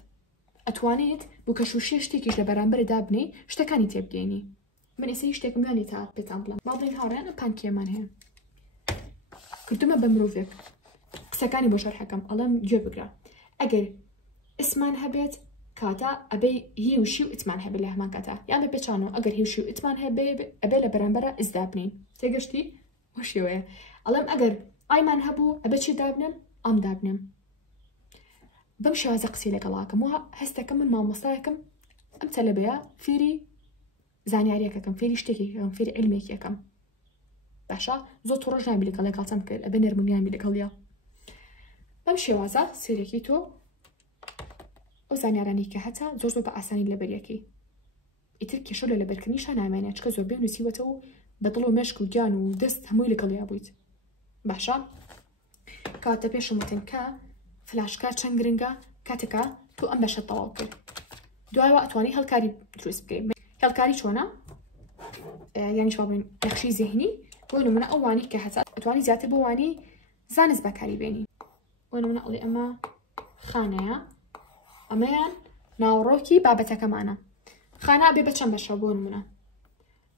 ئەتوانێت بۆ کەشوشێ شتێکیش لە بەرامبەر دابنێ شتەکانی تێبگەینی من ئێستا شتێکم لانی تا پێتان بڵم با بڵێن هاوڕێیان پانکێمان هەیە کردومە بە مرۆڤێک قسەکانی بۆ شەرحەکەم ئەڵێم گوێ بگرە ئەگەر ئسمان هەبێت کاتا ئەبێ هی و شی و ئتمان هەبێت لە هەمان کاتا یان بە پێچانەوە ئەگەر هی و شی و ئتمان ئەبێ لە بەرامبەرە ئس دابنین تێگەشتی وە شێوەیە ئەڵێم ئەگەر ئایمان هەبوو ئەبێ چی دابنم ئام دابنم بەم شێوازە قسەی لەگەڵاکەم و هەستەکەم من مامۆستایەکەم ئەم تەلەبەیە فێری زانیاریەکەکەم فێری شتێکێکەکەم فێری علمێکیەکەم باشە زۆر تووڕۆژ نابی لەگەڵ لەگەڵتەم کرد ئەبێ نەرمونیانی لەگەڵیە بەم شێوازە سێرێکی تۆ ئەو زانیارانی کە هەتا زۆر زۆر بە ئاسانی لەبەریەکەی ئیتر کێشە لە لەبەرکردنیشان نامێنێ چکە زۆربەی نووسیوەتەوە و بەدڵ و مێشک و گیان و دەست هەمووی لەگەڵیا بوویت باشە کاتە پێشم وتن کە فلاشکار چەند گرنگە کاتێکە تۆ ئەم بەشە تەواو کرد دوایەوە ئەتوانی هەڵکاری دروست بکەیت هەڵکاری چۆنە یانی چوا بڵێن نەخشەی زێهنی بۆ نمونە ئەو وانی کە هەتا ئەتوانی زیاتر بۆ وانی زانست بەکاری بێنی بۆ نمونە ئەڵێ ئەمە خانەیە ئەمەیان ناوڕۆکی بابەتەکەمانە خانە بێ بە چەند بەشە بۆ نمونە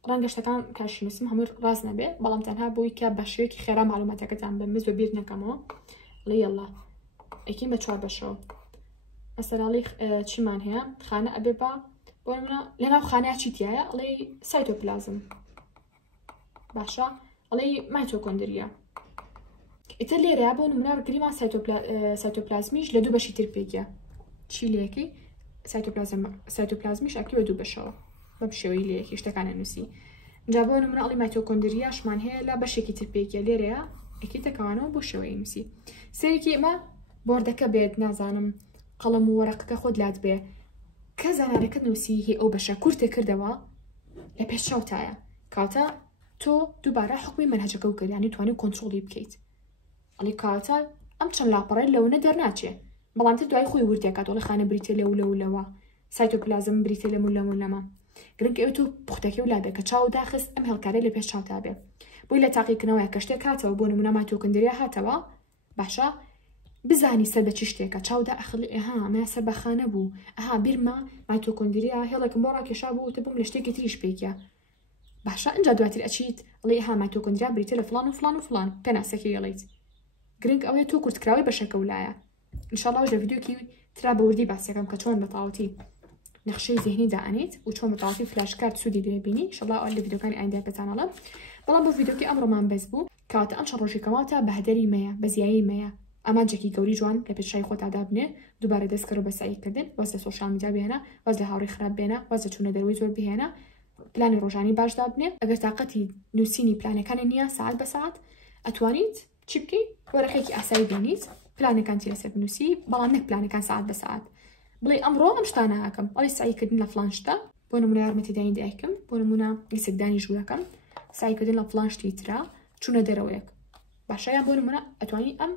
ڕەنگە شتەکان کاشی نووسم هەمووی ڕاست نەبێ بەڵام تەنها بۆی کە بە شێوەیەکی خێرا معلوماتەکەتان بە مزۆ بیر نەکەمەوە لێ یەڵا ئەکیم بە چوار بەشەوە مەسەلاڵی چیمان هەیە خانە ئەبێ بە بۆ نمونە لەناو خانەیە چیتیایە ئەڵێ سایتۆپلازم باشە ئەڵێ مایتۆکۆندریە ئیتر لێرەیە بۆ نمونە گریمان سایتۆپلازمیش لە دوو بەشی تر پێکە چی لەیەکی سایتۆپلازمیش ئەکی بە دوو بەشەوە بەم شێوەی لەیەکی شتەکانە نووسی اینجا بۆ نمونە ئەڵێ مایتۆکۆندریاشمان هەیە لە بەشێکی تر پێکە لێرەیە ئەکی تەکەوانەوە بۆ شێوەی نووسی سێرێکی ئەمە بۆردەکە بێت نازانم قەڵەم و وەرەقەکە خۆت لات بێ کە زانارەکەت نووسی هی ئەو بەشە کورتە کردەوە لە پێش چاوتایە کاتە تۆ دووبارە حکومی منهەجەکە و کردیانی توانی کۆنتڕۆڵی بکەیت ئەڵێ کاتە ئەم چەند لاپەڕێ لەونە دەرناچێ بەڵام تر دوای خۆی ورتێکات دۆڵی خانە بریتە لەولەوە سایتۆپلازم بریتە لەمە گرنگ ئەو تۆ پوختەکە و لابێ کە چاو داخست ئەم هێڵکارە لە پێش چاوتا بێ بۆی لە تاقیکردنەوەی کە شتێک هاتەوە بۆ نمونە مایتۆکۆندریا هاتەوە باشە بزانی سەر بە چ شتێکە چاودا ئەخڵی ئەها ئەمە سەر بە خانە بوو ئەها بیرمە مایتۆکۆندریا هێڵێکم بۆ ڕاکێشا بوو تە بووم لە شتێکی تریش پێکە باشە ئەنجا دواتر ئەچیت ئەڵێ ئەها مایتۆکۆندریا بریتە لە فڵان و فڵان و فڵان پێناسەکەی ئەڵێیت گرنگ ئەوەیە تۆ کورتکراوی بەشەکە ولایە ئینشاڵڵا لە ڤیدیۆکی ترا بەوردی باسیەکەم کە چۆن بەتەواوەتی نەخشەی زێهنی دائنێت و چۆن بەتەواوەتی فلاشکارد سوودی لێبینی ئینشاڵڵا ئەو لە ڤیدیۆکانی ئایندا پێتانەڵێم بەڵام بۆ ڤیدیۆکی ئەمڕۆمان بەس بوو کاتە ئەم چەند ڕۆژی کەماتە بەهدەری مەیە بەزیایی مەیە ئامانجێکی گەوری جوان لە پێشای خۆتا دابنێ دووبارە دەستکەرەوە بە ساییکردن واز لە سۆشیال میدیا بهێنە واز لە هاوڕێی خراپ بێنە واز لە چوونە دەروی زۆر بهێنە پلانی ڕۆژانی باش دابنێ ئەگەر تااقەتی نووسینی پلانەکانی نییە ساعت بە ساعت ئەتوانیت چی بکەیت وەرەقێکی ئاسایی بینیت پلانەکان لەسەر بنووسی بەڵام نەک پلانەکان ساعت بە ساعت بڵێ ئەمڕۆ ئەم شتانە ئەکەم ئەڵێ ساییکردن لە فڵان شتە بۆ نمونە یارمەتیدانی دایکم بۆ نمونە لیسکدانی ژوورەکەم ساییکردن لە فڵان شتی ترا چوونە دەرەوەیەک باشە یان بۆ نمونە ئەتوانی ئەم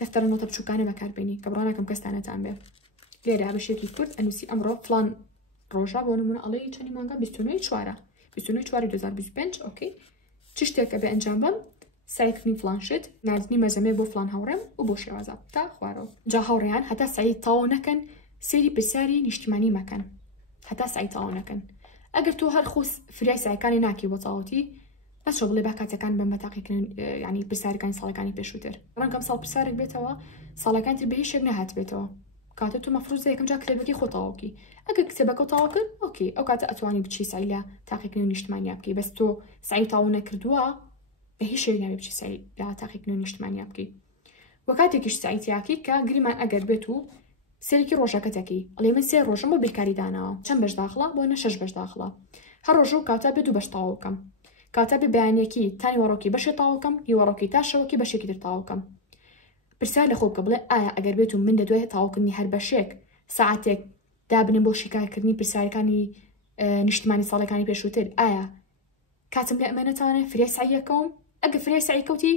دەفتەرە نۆتە بچووکانە بەکاربێنی کە بڕوانەکەم کەستانەتان بێ لێرە بەشێکی کورد ئەنووسی ئەمڕۆ فڵان ڕۆژە بۆ نمونە ئەڵێ چەندی مانگە 29/4/2025 ئۆکەی چ شتێکە بێ ئەنجام بم سایکردنی فڵان شت نردنی مەزەمێ بۆ فڵان هاوڕێم و بۆ شێوازە تا خوارەوە جا هاوڕێیان هەتا سایی تاو نەکەن سێری پرسیاری نیشتیمانی مەکەن هەتا سایی تاو نەکەن ئەگەر تۆ هەر خۆ فریای سایەکانی ناکی بۆ تاوەتی بەس بڵێ با کاتەکان بەم بەتاقیکردن ینی پرسیارەکانی ساڵەکانی پێشووتر ڕەنگەم ساڵ پرسیارێک بێتەوە ساڵەکان تر بە هیچ شتێک نەهات بێتەوە کاتە تو مەفروض یەکەم جا کتێبەکەی خۆ تەواوکەی ئەگەر کتێبەکە تەواو کرد ئۆکێ ئەو کاتە ئەتوانی بچی سعی لە تاقیکردنەوەی نیشتمانیا بکەی بەس تۆ سعی تەواو نەکردووە بە هیچ شێوەیەک ناوێت بچی سعی لە تاقیکردنەوەی نیشتمانیا بکەی وە کاتێکیش سعیتیاکەی کە گریمان ئەگەر بێت و سێرێکی ڕۆژەکەتەکەی ئەڵێ من 3 ڕۆژم بۆ بیرکاری داناوە چەند بەش داخڵە بۆ نە 6 بەش داخڵە هەر ڕۆژە و کاتە بێت 2 بەش تەواو بکەم کاتە بێ بەیانیەکی تانی وەڕۆکی بەشێ تەواو بکەم هیوەڕۆکی تا شەوەکی بەشێکی تر تەواو بکەم پرسیار لە خۆ بکە بڵێ ئایا ئەگەر بێت و من لەدوای تەواوکردنی هەر بەشێک ساعتێک دابنم بۆ شیکارکردنی پرسیارەکانی نیشتمانی ساڵەکانی پێشووتر ئایا کاتم لە ئەمە نەتوانێت فریای سعیەکەوم ئەگەر فریای سعی کەوتی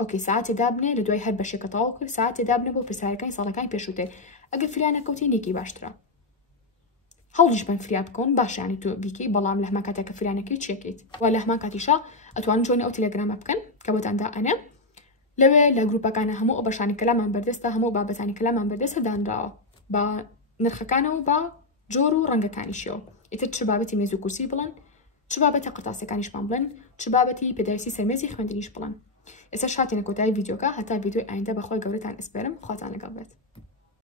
ئۆکێ ساعتێ دابنێ لە دوای هەر بەشێکە تەواو کرد ساعتێ دابنێ بۆ پرسیارەکانی ساڵەکانی پێشووتر ئەگەر فریای نەکەوتی نێکی باشترە هەوڵیش بن فریا بکەون باشیانی تۆ بیکەی بەڵام لە هەمان کاتێککە فریانەکەی چێکیت و لە هەمان کاتیشا ئەتوانن جۆنی ئەو تەلەگرامە بکەن کە بۆتاندا ئەنێ لەوێ لە گروپەکانە هەموو ئەو بەشانی کەلامان بەردەستە هەموو بابەتانی کەلامان بەردەستە دانراوە بە نرخەکانەوە بە جۆر و ڕەنگەکانیشەوە ئیتر چ بابەتی مێز و کورسی بڵن چ بابەتە قرتاسەکانیشمان بڵن چ بابەتی پێداویستی سەرمێزی خوێندنیش بڵن ئێستا شاتینە کۆتایی ڤیدیۆکە هەتا ڤیدیۆی ئایندا بەخۆی گەورەتان ئەسپێرم خواتان لەگەڵ بێت